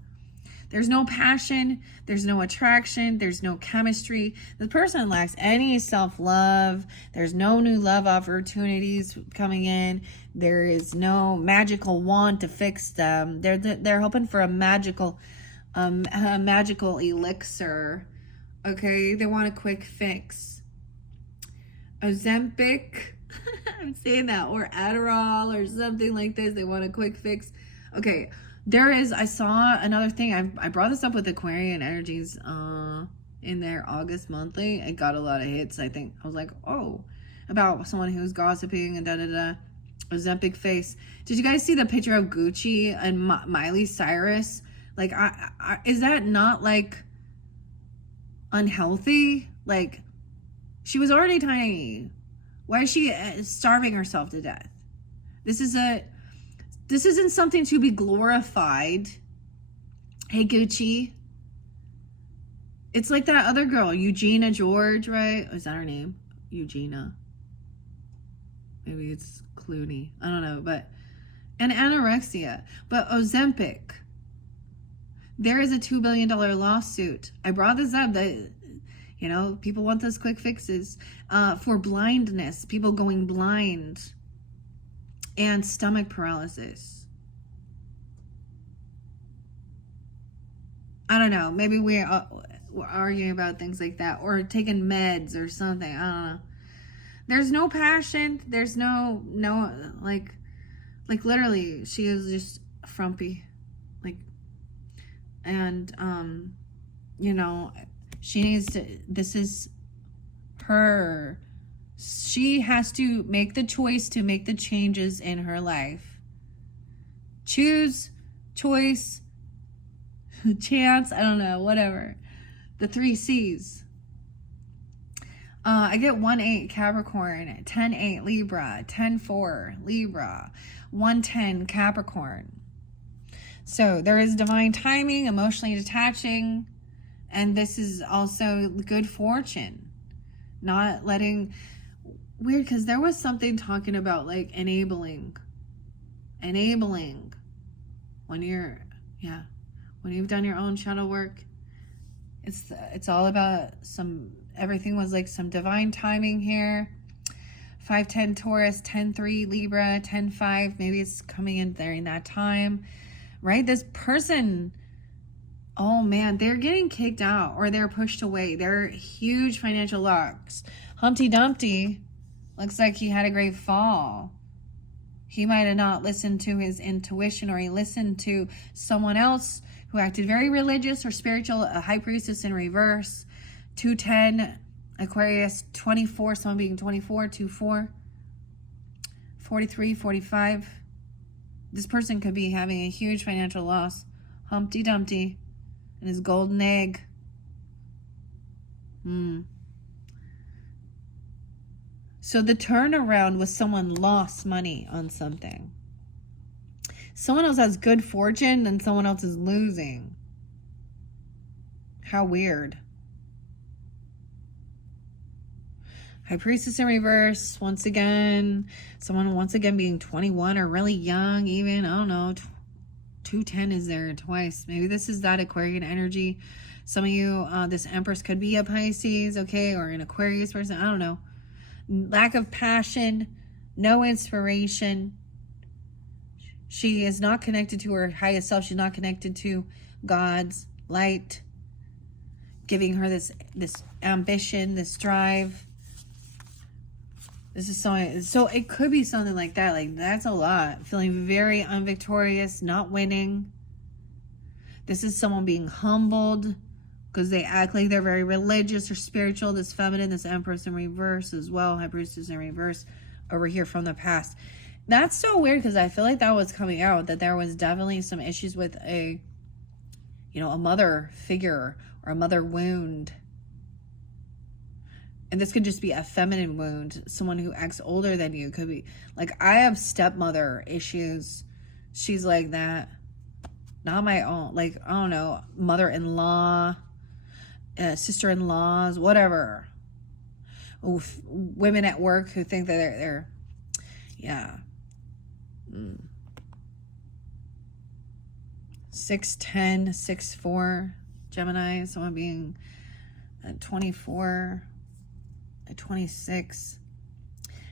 There's no passion. There's no attraction. There's no chemistry. The person lacks any self-love. There's no new love opportunities coming in. There is no magical wand to fix them. They're hoping for a magical elixir. Okay, they want a quick fix. Ozempic. I'm saying that, or Adderall or something like this. They want a quick fix. Okay, I saw another thing. I brought this up with Aquarian energies in their August monthly. It got a lot of hits, I think. I was like, oh, about someone who's gossiping and da-da-da. Ozempic face. Did you guys see the picture of Gucci and Miley Cyrus? Like, is that not, like, unhealthy? Like, she was already tiny. Why is she starving herself to death? This isn't something to be glorified. Hey, Gucci. It's like that other girl, Eugenia George, right? Is that her name? Eugenia. Maybe it's Clooney. I don't know, but... And anorexia. But Ozempic. There is a $2 billion lawsuit. I brought this up that... You know, people want those quick fixes. For blindness, people going blind. And stomach paralysis. I don't know. Maybe we're arguing about things like that. Or taking meds or something. I don't know. There's no passion. There's no, like literally, she is just frumpy. Like, and, you know... She needs to, this is her. She has to make the choice to make the changes in her life. Choose, choice, chance, I don't know, whatever. The 3 C's. I get 1-8 Capricorn, 10-8 Libra, 10-4 Libra, 1-10 Capricorn. So there is divine timing, emotionally detaching. And this is also good fortune. Not letting... Weird, because there was something talking about, like, enabling. Enabling. When you're... Yeah. When you've done your own shadow work. It's all about some... Everything was, like, some divine timing here. 5-10 Taurus, 10-3 Libra, 10-5. Maybe it's coming in during that time. Right? This person... Oh man, they're getting kicked out or they're pushed away. They're huge financial loss. Humpty Dumpty looks like he had a great fall. He might have not listened to his intuition, or he listened to someone else who acted very religious or spiritual, a high priestess in reverse. 210 Aquarius, 24, someone being 24, 24, 43, 45. This person could be having a huge financial loss. Humpty Dumpty. And his golden egg. So the turnaround was someone lost money on something. Someone else has good fortune and someone else is losing. How weird. High Priestess in reverse. Once again, someone once again being 21 or really young even. I don't know. 210 is there twice. Maybe this is that Aquarian energy. Some of you, this Empress could be a Pisces, okay, or an Aquarius person. I don't know. Lack of passion, no inspiration. She is not connected to her highest self. She's not connected to God's light, giving her this ambition, this drive. This is so it could be something like that. Like, that's a lot. Feeling very unvictorious, not winning. This is someone being humbled because they act like they're very religious or spiritual. This feminine, this Empress in reverse as well. High Priestess in reverse over here from the past. That's so weird because I feel like that was coming out, that there was definitely some issues with a mother figure or a mother wound. And this could just be a feminine wound. Someone who acts older than you could be. Like, I have stepmother issues. She's like that. Not my own. Like, I don't know. Mother-in-law. Sister-in-laws. Whatever. Oof. Women at work who think that they're yeah. 6'10", 6'4". Gemini. Someone being 24... at 26,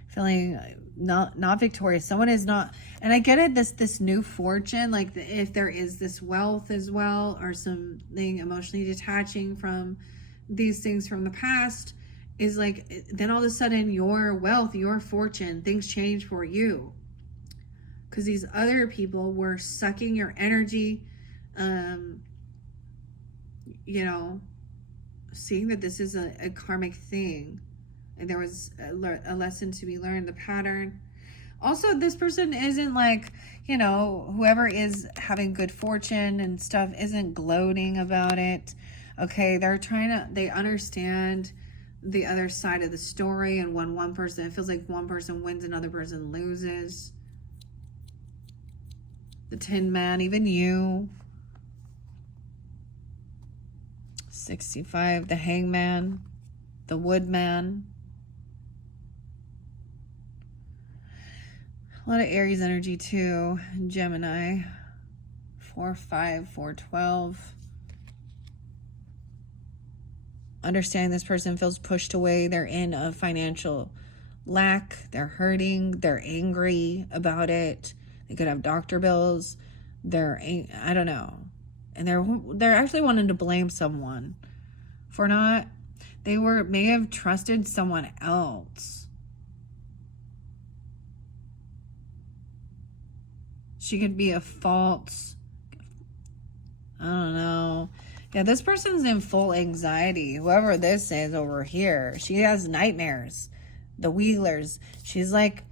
feeling not victorious. Someone is not, and I get it, this new fortune, like if there is this wealth as well, or something emotionally detaching from these things from the past, is like, then all of a sudden your wealth, your fortune, things change for you. Because these other people were sucking your energy, seeing that this is a karmic thing. And there was a lesson to be learned, the pattern. Also, this person isn't like, whoever is having good fortune and stuff isn't gloating about it. Okay, they understand the other side of the story. And when one person, it feels like one person wins, another person loses. The Tin Man, even you. 65, the Hangman, the Woodman. A lot of Aries energy too. Gemini. 4-5, 4-12. Understanding this person feels pushed away. They're in a financial lack. They're hurting. They're angry about it. They could have doctor bills. I don't know. And they're actually wanting to blame someone for not. They may have trusted someone else. She could be a false, I don't know. Yeah, this person's in full anxiety. Whoever this is over here, she has nightmares. The Wheelers. She's like,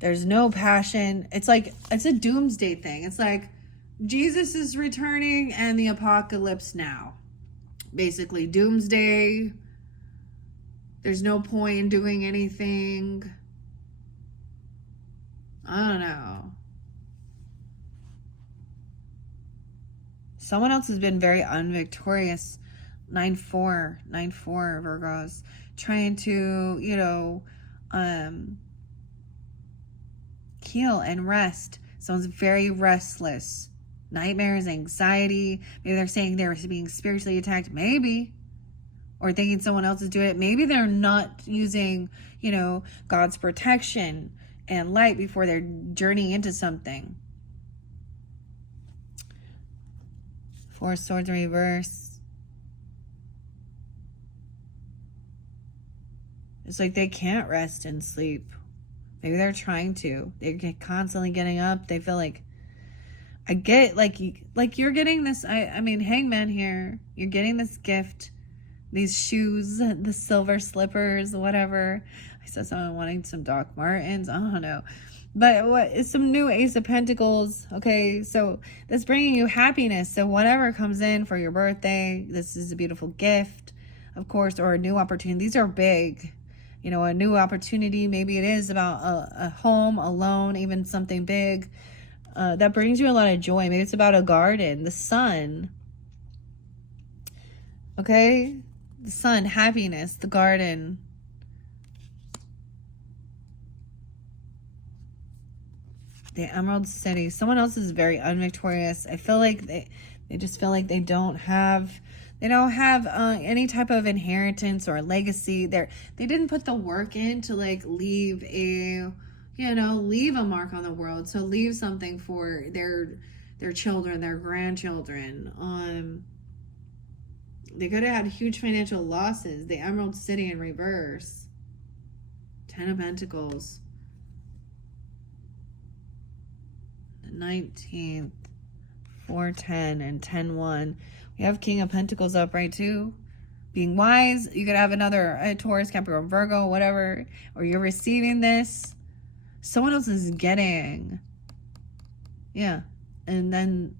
there's no passion. It's like, it's a doomsday thing. It's like, Jesus is returning and the apocalypse now. Basically, doomsday. There's no point in doing anything. I don't know. Someone else has been very unvictorious. 9-4 Virgos. Trying to, heal and rest. Someone's very restless. Nightmares, anxiety. Maybe they're saying they're being spiritually attacked. Maybe. Or thinking someone else is doing it. Maybe they're not using, God's protection and light before they're journeying into something. 4 Swords in reverse. It's like they can't rest and sleep. Maybe they're trying to. They're constantly getting up. They feel like, I get, like you're getting this, I mean, Hangman here. You're getting this gift. These shoes, the silver slippers, whatever. I saw someone wanting some Doc Martens. I don't know. But it's some new Ace of Pentacles. Okay, so that's bringing you happiness. So whatever comes in for your birthday, this is a beautiful gift, of course, or a new opportunity. These are big. A new opportunity. Maybe it is about a home, a loan, even something big. That brings you a lot of joy. Maybe it's about a garden, the sun. Okay? The sun, happiness, the garden. The Emerald City. Someone else is very unvictorious. I feel like they just feel like they don't have any type of inheritance or legacy. They didn't put the work in to like leave a mark on the world. So leave something for their children, their grandchildren. They could have had huge financial losses. The Emerald City in reverse. 10 of Pentacles. The 19th. 410 and 10-1. We have King of Pentacles upright too. Being wise. You could have another Taurus, Capricorn, Virgo, whatever. Or you're receiving this. Someone else is getting. Yeah. And then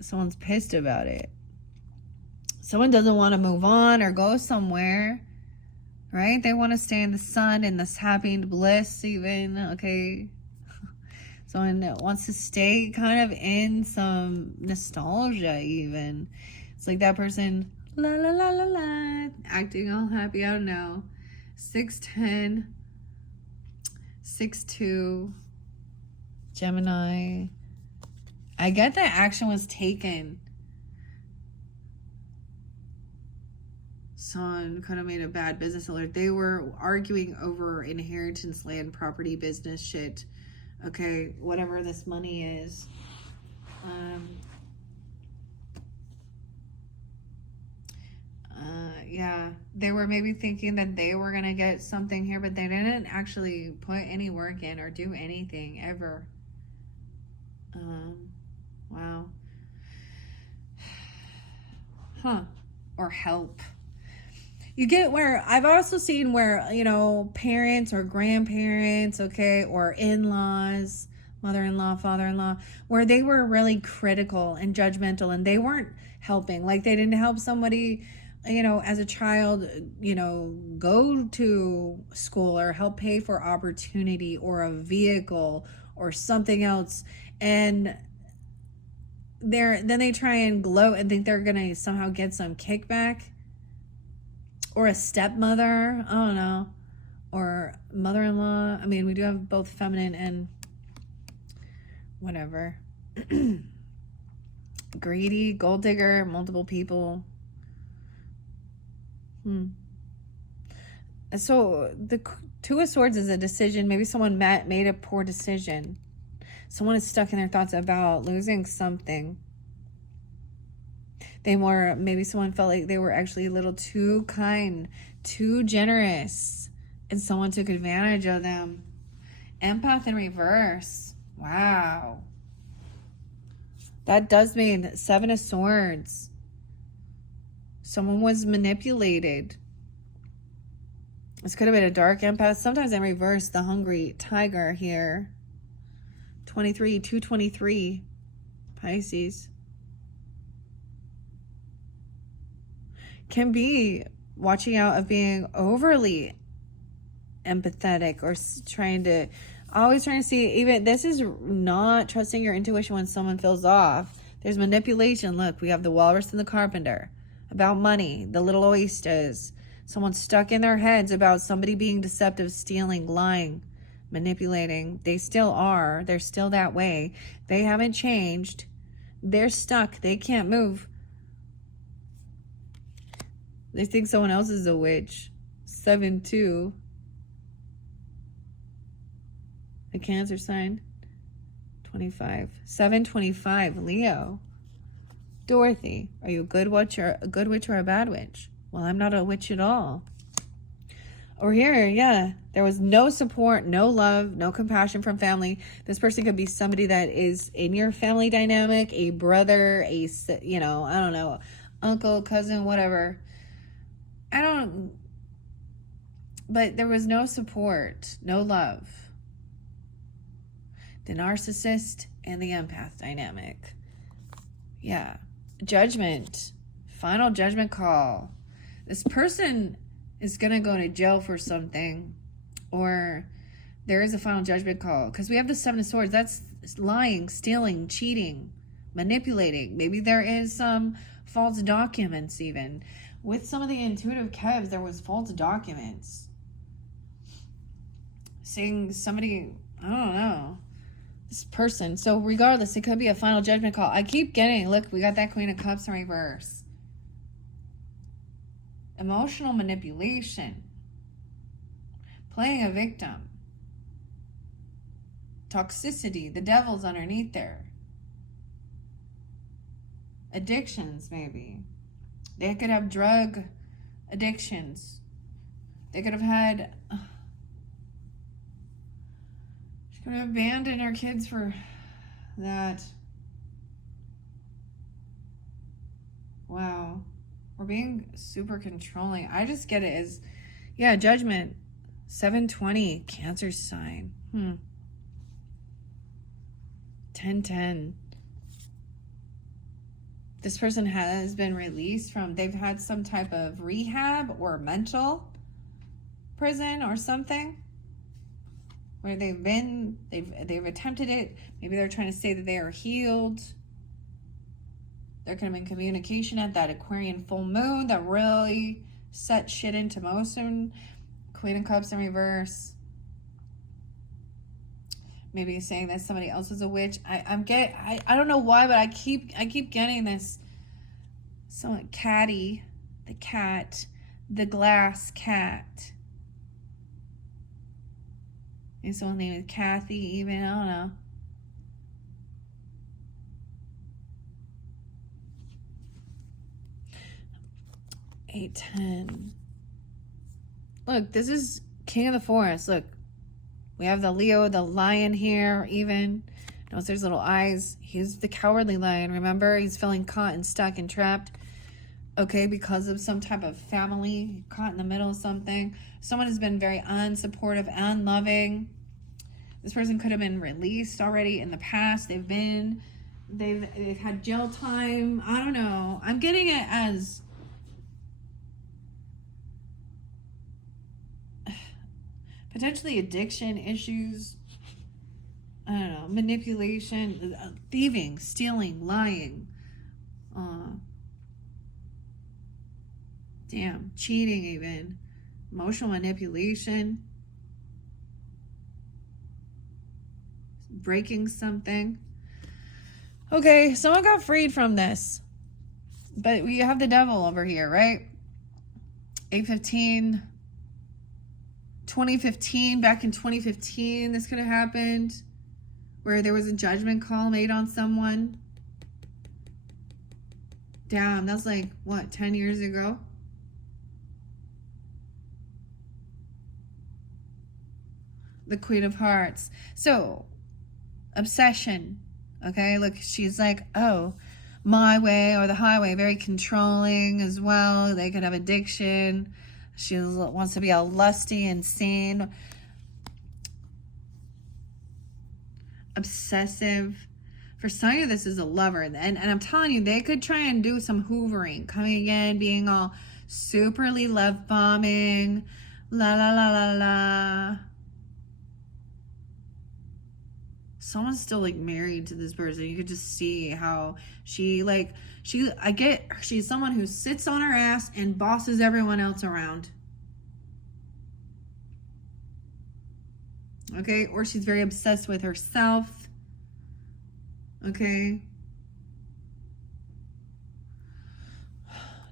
someone's pissed about it. Someone doesn't want to move on or go somewhere. Right? They want to stay in the sun, in this happy bliss even. Okay. Someone that wants to stay kind of in some nostalgia even. It's like that person, la la la la la, acting all happy. I don't know. 610, 6-2, Gemini. I get that action was taken. Someone could have made a bad business alert. They were arguing over inheritance, land, property, business shit. Okay, whatever this money is. Yeah, they were maybe thinking that they were going to get something here, but they didn't actually put any work in or do anything ever. Wow. Huh. Or help. You get where I've also seen where, parents or grandparents, okay, or in-laws, mother-in-law, father-in-law, where they were really critical and judgmental and they weren't helping. Like they didn't help somebody, as a child, go to school or help pay for opportunity or a vehicle or something else. And then they try and gloat and think they're going to somehow get some kickback. Or a stepmother, I don't know, or mother-in-law. I mean, we do have both feminine and whatever. Greedy, gold digger, multiple people. So the Two of Swords is a decision. Maybe someone made a poor decision. Someone is stuck in their thoughts about losing something. Maybe someone felt like they were actually a little too kind, too generous, and someone took advantage of them. Empath in reverse. Wow. That does mean 7 of Swords. Someone was manipulated. This could have been a dark empath. Sometimes in reverse, the hungry tiger here. 223, Pisces. Can be watching out of being overly empathetic or always trying to see, even this is not trusting your intuition when someone feels off. There's manipulation. Look, we have the walrus and the carpenter about money, the little oysters. Someone stuck in their heads about somebody being deceptive, stealing, lying, manipulating. They still are. They're still that way. They haven't changed. They're stuck. They can't move. They think someone else is a witch. 7-2. The Cancer sign. 25. 725. Leo. Dorothy. Are you a good witch or a bad witch? Well, I'm not a witch at all. Over here, yeah. There was no support, no love, no compassion from family. This person could be somebody that is in your family dynamic, a brother, I don't know, uncle, cousin, whatever. But there was no support, no love. The narcissist and the empath dynamic. Yeah. Judgment. Final judgment call. This person is going to go to jail for something. Or there is a final judgment call. Because we have the 7 of Swords. That's lying, stealing, cheating, manipulating. Maybe there is some false documents even. With some of the intuitive Kevs, there was false documents. Seeing somebody, I don't know. This person. So regardless, it could be a final judgment call. I keep getting, look, we got that Queen of Cups in reverse. Emotional manipulation. Playing a victim. Toxicity. The devil's underneath there. Addictions, maybe. They could have drug addictions. They could have had... She could have abandoned her kids for that. Wow. We're being super controlling. I just get it as, yeah, judgment. 720, Cancer sign. 1010. This person has been released from, they've had some type of rehab or mental prison or something where they've been, they've attempted it. Maybe they're trying to say that they are healed. There could have been communication at that Aquarian full moon that really set shit into motion. Queen of Cups in reverse. Maybe saying that somebody else is a witch. I don't know why, but I keep getting this. So catty, the cat, the glass cat. Maybe someone's name is Kathy, even, I don't know. Eight, 10. Look, this is King of the Forest. Look, we have the Leo, the lion here, even. Notice there's little eyes. He's the cowardly lion, remember? He's feeling caught and stuck and trapped. Okay, because of some type of family, caught in the middle of something. Someone has been very unsupportive, unloving. This person could have been released already in the past. They've had jail time. I don't know. I'm getting it as potentially addiction issues. I don't know. Manipulation, thieving, stealing, lying. Cheating even. Emotional manipulation. Breaking something. Okay, someone got freed from this. But we have the devil over here, right? 815. 2015, back in 2015, this could have happened. Where there was a judgment call made on someone. Damn, that's like, what, 10 years ago? The Queen of Hearts. So, obsession. Okay, look, she's like, oh, my way or the highway. Very controlling as well. They could have addiction. She wants to be all lusty and sane. Obsessive. For some of this is a lover. And I'm telling you, they could try and do some hoovering. Coming in, being all superly love bombing. La la la la la. Someone's still like married to this person. You could just see how she's someone who sits on her ass and bosses everyone else around. Okay, or she's very obsessed with herself. Okay.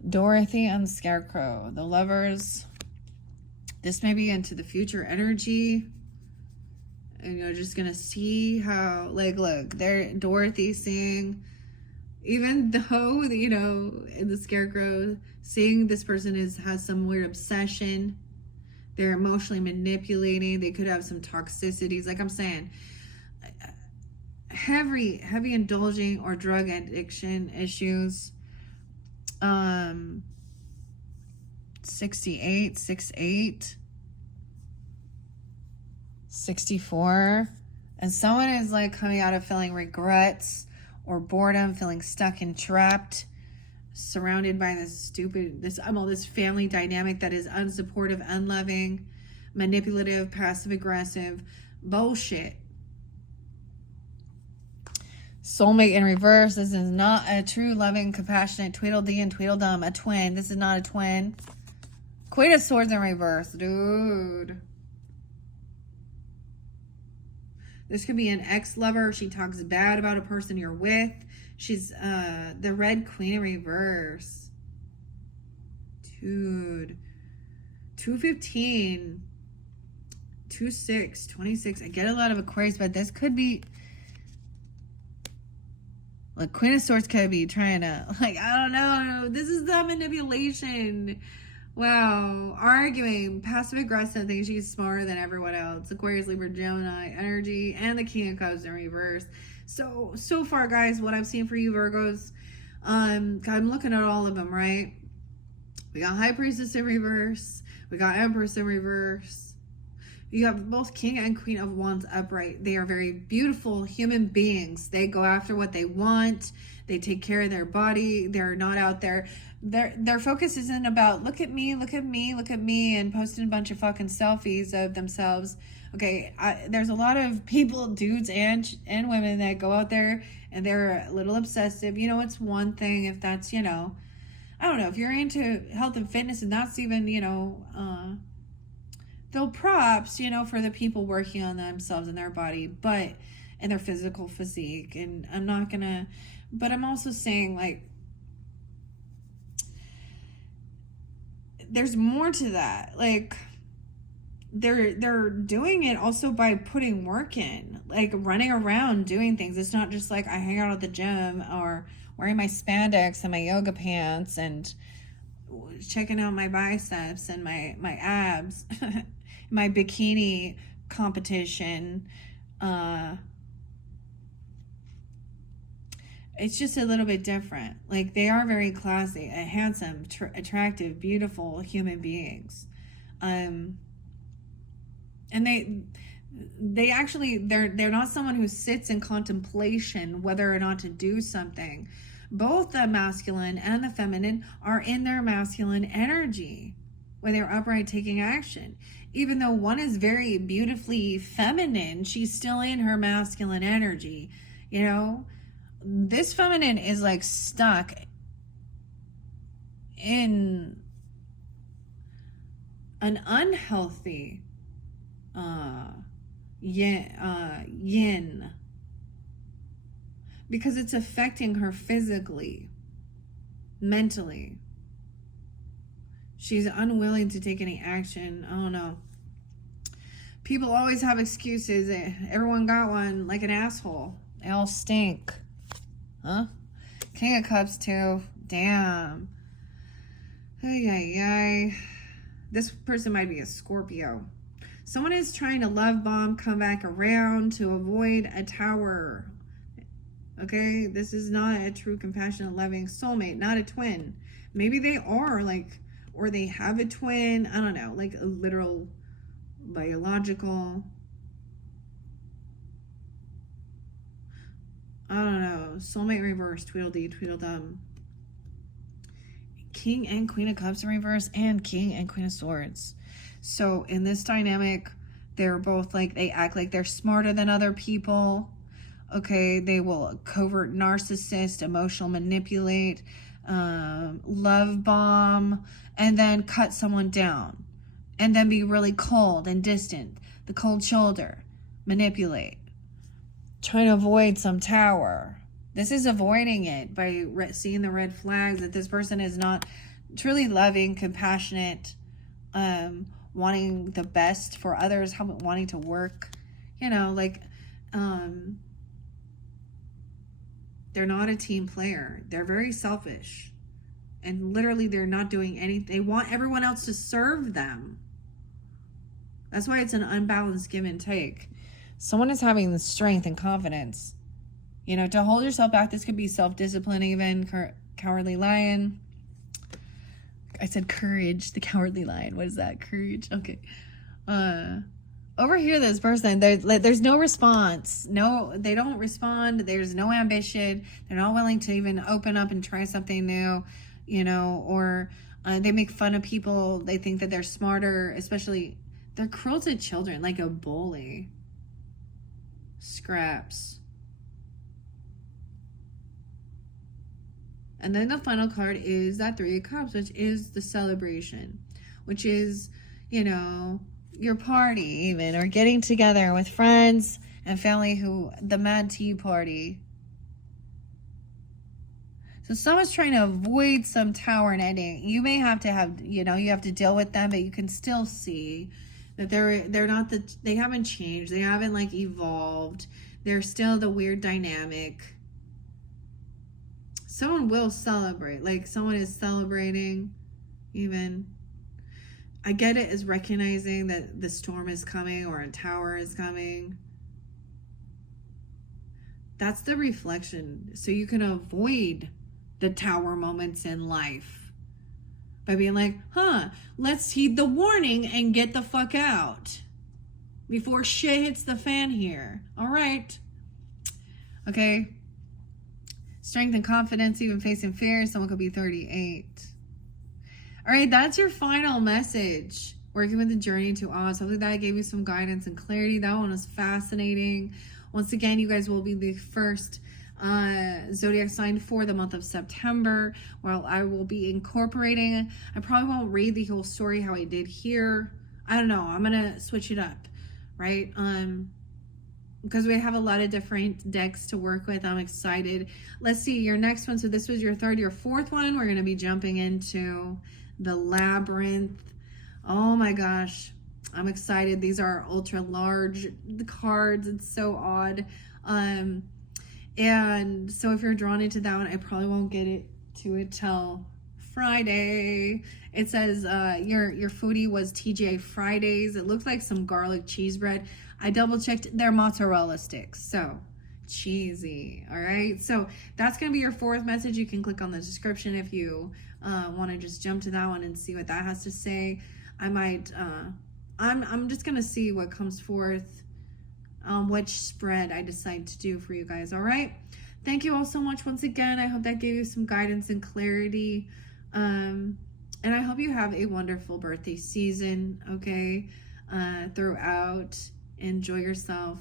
Dorothy and Scarecrow, the lovers. This may be into the future energy. And you're just gonna see how, like, look, there, Dorothy seeing, even though, you know, in the Scarecrow, seeing this person has some weird obsession. They're emotionally manipulating. They could have some toxicities. Like I'm saying, heavy indulging or drug addiction issues. 68. 64. And someone is like coming out of feeling regrets or boredom, feeling stuck and trapped, surrounded by this family dynamic that is unsupportive, unloving, manipulative, passive aggressive bullshit. Soulmate in reverse. This is not a true, loving, compassionate Tweedledee and Tweedledum, a twin. This is not a twin. Queen of Swords in reverse, dude. This could be an ex-lover. She talks bad about a person you're with. She's the Red Queen in reverse. Dude. 215. 26, 26. I get a lot of Aquarius, but this could be... Like, Queen of Swords could be trying to... Like, I don't know. This is the manipulation. Wow. Arguing. Passive aggressive. Thinking she's smarter than everyone else. Aquarius, Libra, Gemini energy. And the King of Cups in reverse. So far, guys, what I've seen for you, Virgos, I'm looking at all of them, right? We got High Priestess in reverse. We got Empress in reverse. You have both King and Queen of Wands upright. They are very beautiful human beings. They go after what they want. They take care of their body. They're not out there. Their focus isn't about, look at me, look at me, look at me, and posting a bunch of fucking selfies of themselves. Okay, there's a lot of people, dudes and women, that go out there and they're a little obsessive. You know, it's one thing if that's, you know, I don't know, if you're into health and fitness and that's even, you know, they'll props, you know, for the people working on themselves and their body, but, and their physical physique. And I'm not gonna, but I'm also saying, like, there's more to that. Like, they're doing it also by putting work in, like running around doing things. It's not just like I hang out at the gym or wearing my spandex and my yoga pants and checking out my biceps and my abs, my bikini competition. It's just a little bit different. Like, they are very classy, handsome, attractive, beautiful human beings. And they actually, they're not someone who sits in contemplation whether or not to do something. Both the masculine and the feminine are in their masculine energy when they're upright taking action. Even though one is very beautifully feminine, she's still in her masculine energy. You know, this feminine is like stuck in an unhealthy yin, because it's affecting her physically, mentally. She's unwilling to take any action. I don't know. People always have excuses. Everyone got one, like an asshole. They all stink. Huh? King of Cups too. Damn. Ay, ay, ay. This person might be a Scorpio. Someone is trying to love bomb, come back around to avoid a tower. Okay? This is not a true, compassionate, loving soulmate, not a twin. Maybe they are, like, or they have a twin. I don't know, like a literal biological. I don't know. Soulmate reverse, Tweedledee, Tweedledum. King and Queen of Cups in reverse, and King and Queen of Swords. So in this dynamic, they're both like, they act like they're smarter than other people. Okay, they will covert narcissist, emotional manipulate, love bomb, and then cut someone down. And then be really cold and distant. The cold shoulder. Manipulate. Trying to avoid some tower. This is avoiding it by seeing the red flags that this person is not truly loving, compassionate, wanting the best for others, wanting to work, you know, like, they're not a team player. They're very selfish. And literally they're not doing anything. They want everyone else to serve them. That's why it's an unbalanced give and take. Someone is having the strength and confidence, you know, to hold yourself back. This could be self-discipline even. Cowardly lion. I said courage, the cowardly lion. What is that? Courage. Okay. Over here, this person, there's no response. No, they don't respond. There's no ambition. They're not willing to even open up and try something new, you know, or they make fun of people. They think that they're smarter, especially they're cruel to children, like a bully. Scraps. And then the final card is that Three of Cups, which is the celebration, which is, you know, your party even, or getting together with friends and family who, the Mad Tea Party. So someone's trying to avoid some tower and ending. You may have to have, you have to deal with them, but you can still see that they're not they haven't changed. They haven't like evolved. They're still the weird dynamic. Someone will celebrate. Like someone is celebrating even. I get it as recognizing that the storm is coming or a tower is coming. That's the reflection. So you can avoid the tower moments in life by being like, let's heed the warning and get the fuck out before shit hits the fan here. All right. Okay. Strength and confidence, even facing fear. Someone could be 38. All right, that's your final message. Working with the journey to Oz. Hopefully that gave you some guidance and clarity. That one was fascinating. Once again, you guys will be the first zodiac sign for the month of September. Well, I will be incorporating. I probably won't read the whole story how I did here. I don't know. I'm gonna switch it up, right? Because we have a lot of different decks to work with. I'm excited. Let's see your next one. So this was your third, your fourth one. We're gonna be jumping into the Labyrinth. Oh my gosh, I'm excited. These are ultra large cards. It's so odd. And so if you're drawn into that one, I probably won't get to it till Friday. It says your foodie was TGI Fridays. It looks like some garlic cheese bread. I double checked, they're mozzarella sticks. So cheesy. All right. So that's going to be your fourth message. You can click on the description if you want to just jump to that one and see what that has to say. I might, I'm just going to see what comes forth, which spread I decide to do for you guys. All right. Thank you all so much once again. I hope that gave you some guidance and clarity. And I hope you have a wonderful birthday season. Okay. Throughout, enjoy yourself,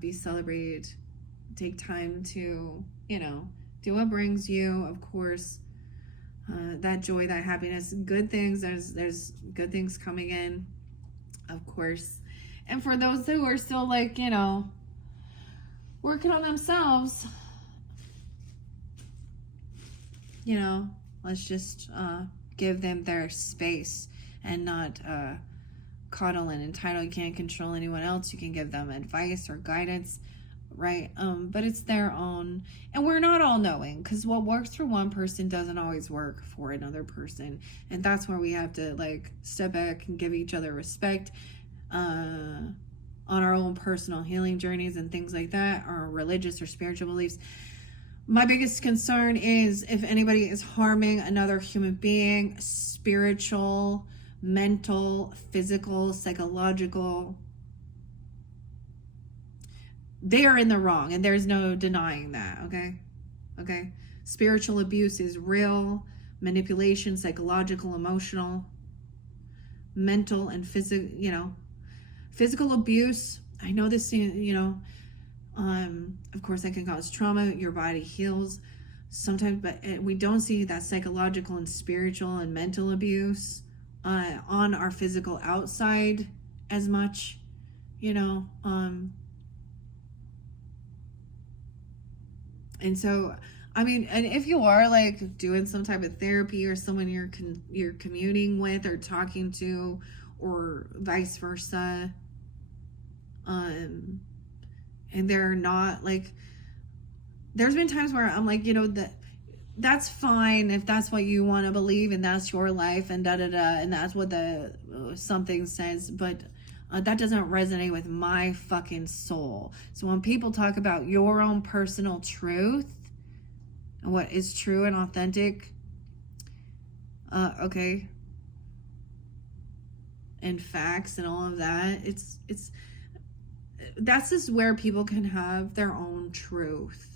be celebrated, take time to, do what brings you, of course, that joy, that happiness, good things. There's good things coming in, of course. And for those who are still like, working on themselves, let's just give them their space and not coddle and entitle. You can't control anyone else. You can give them advice or guidance, right? But it's their own, and we're not all knowing, because what works for one person doesn't always work for another person, and that's where we have to like step back and give each other respect on our own personal healing journeys and things like that, our religious or spiritual beliefs. My biggest concern is if anybody is harming another human being, spiritual, mental, physical, psychological, they are in the wrong, and there's no denying that. Okay. Spiritual abuse is real. Manipulation, psychological, emotional, mental, and physical abuse. I know this, of course that can cause trauma. Your body heals sometimes, but we don't see that psychological and spiritual and mental abuse on our physical outside as much, and so, and if you are like doing some type of therapy or someone you're communing with or talking to, or vice versa, and they're not like, there's been times where I'm like, that's fine if that's what you want to believe and that's your life and and that's what the something says, but that doesn't resonate with my fucking soul. So when people talk about your own personal truth and what is true and authentic, okay, and facts and all of that, that's just where people can have their own truth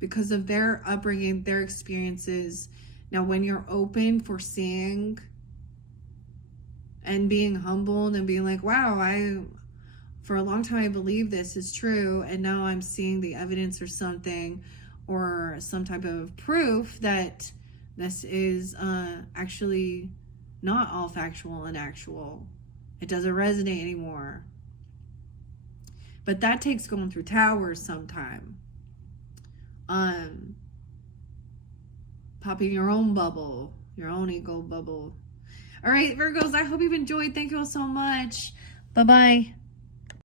because of their upbringing, their experiences. Now, when you're open for seeing and being humbled and being like, wow, for a long time I believed this is true, and now I'm seeing the evidence or something, or some type of proof that this is actually not all factual and actual. It doesn't resonate anymore. But that takes going through towers sometime. Popping your own bubble, your own ego bubble. All right, Virgos, I hope you've enjoyed. Thank you all so much. Bye-bye.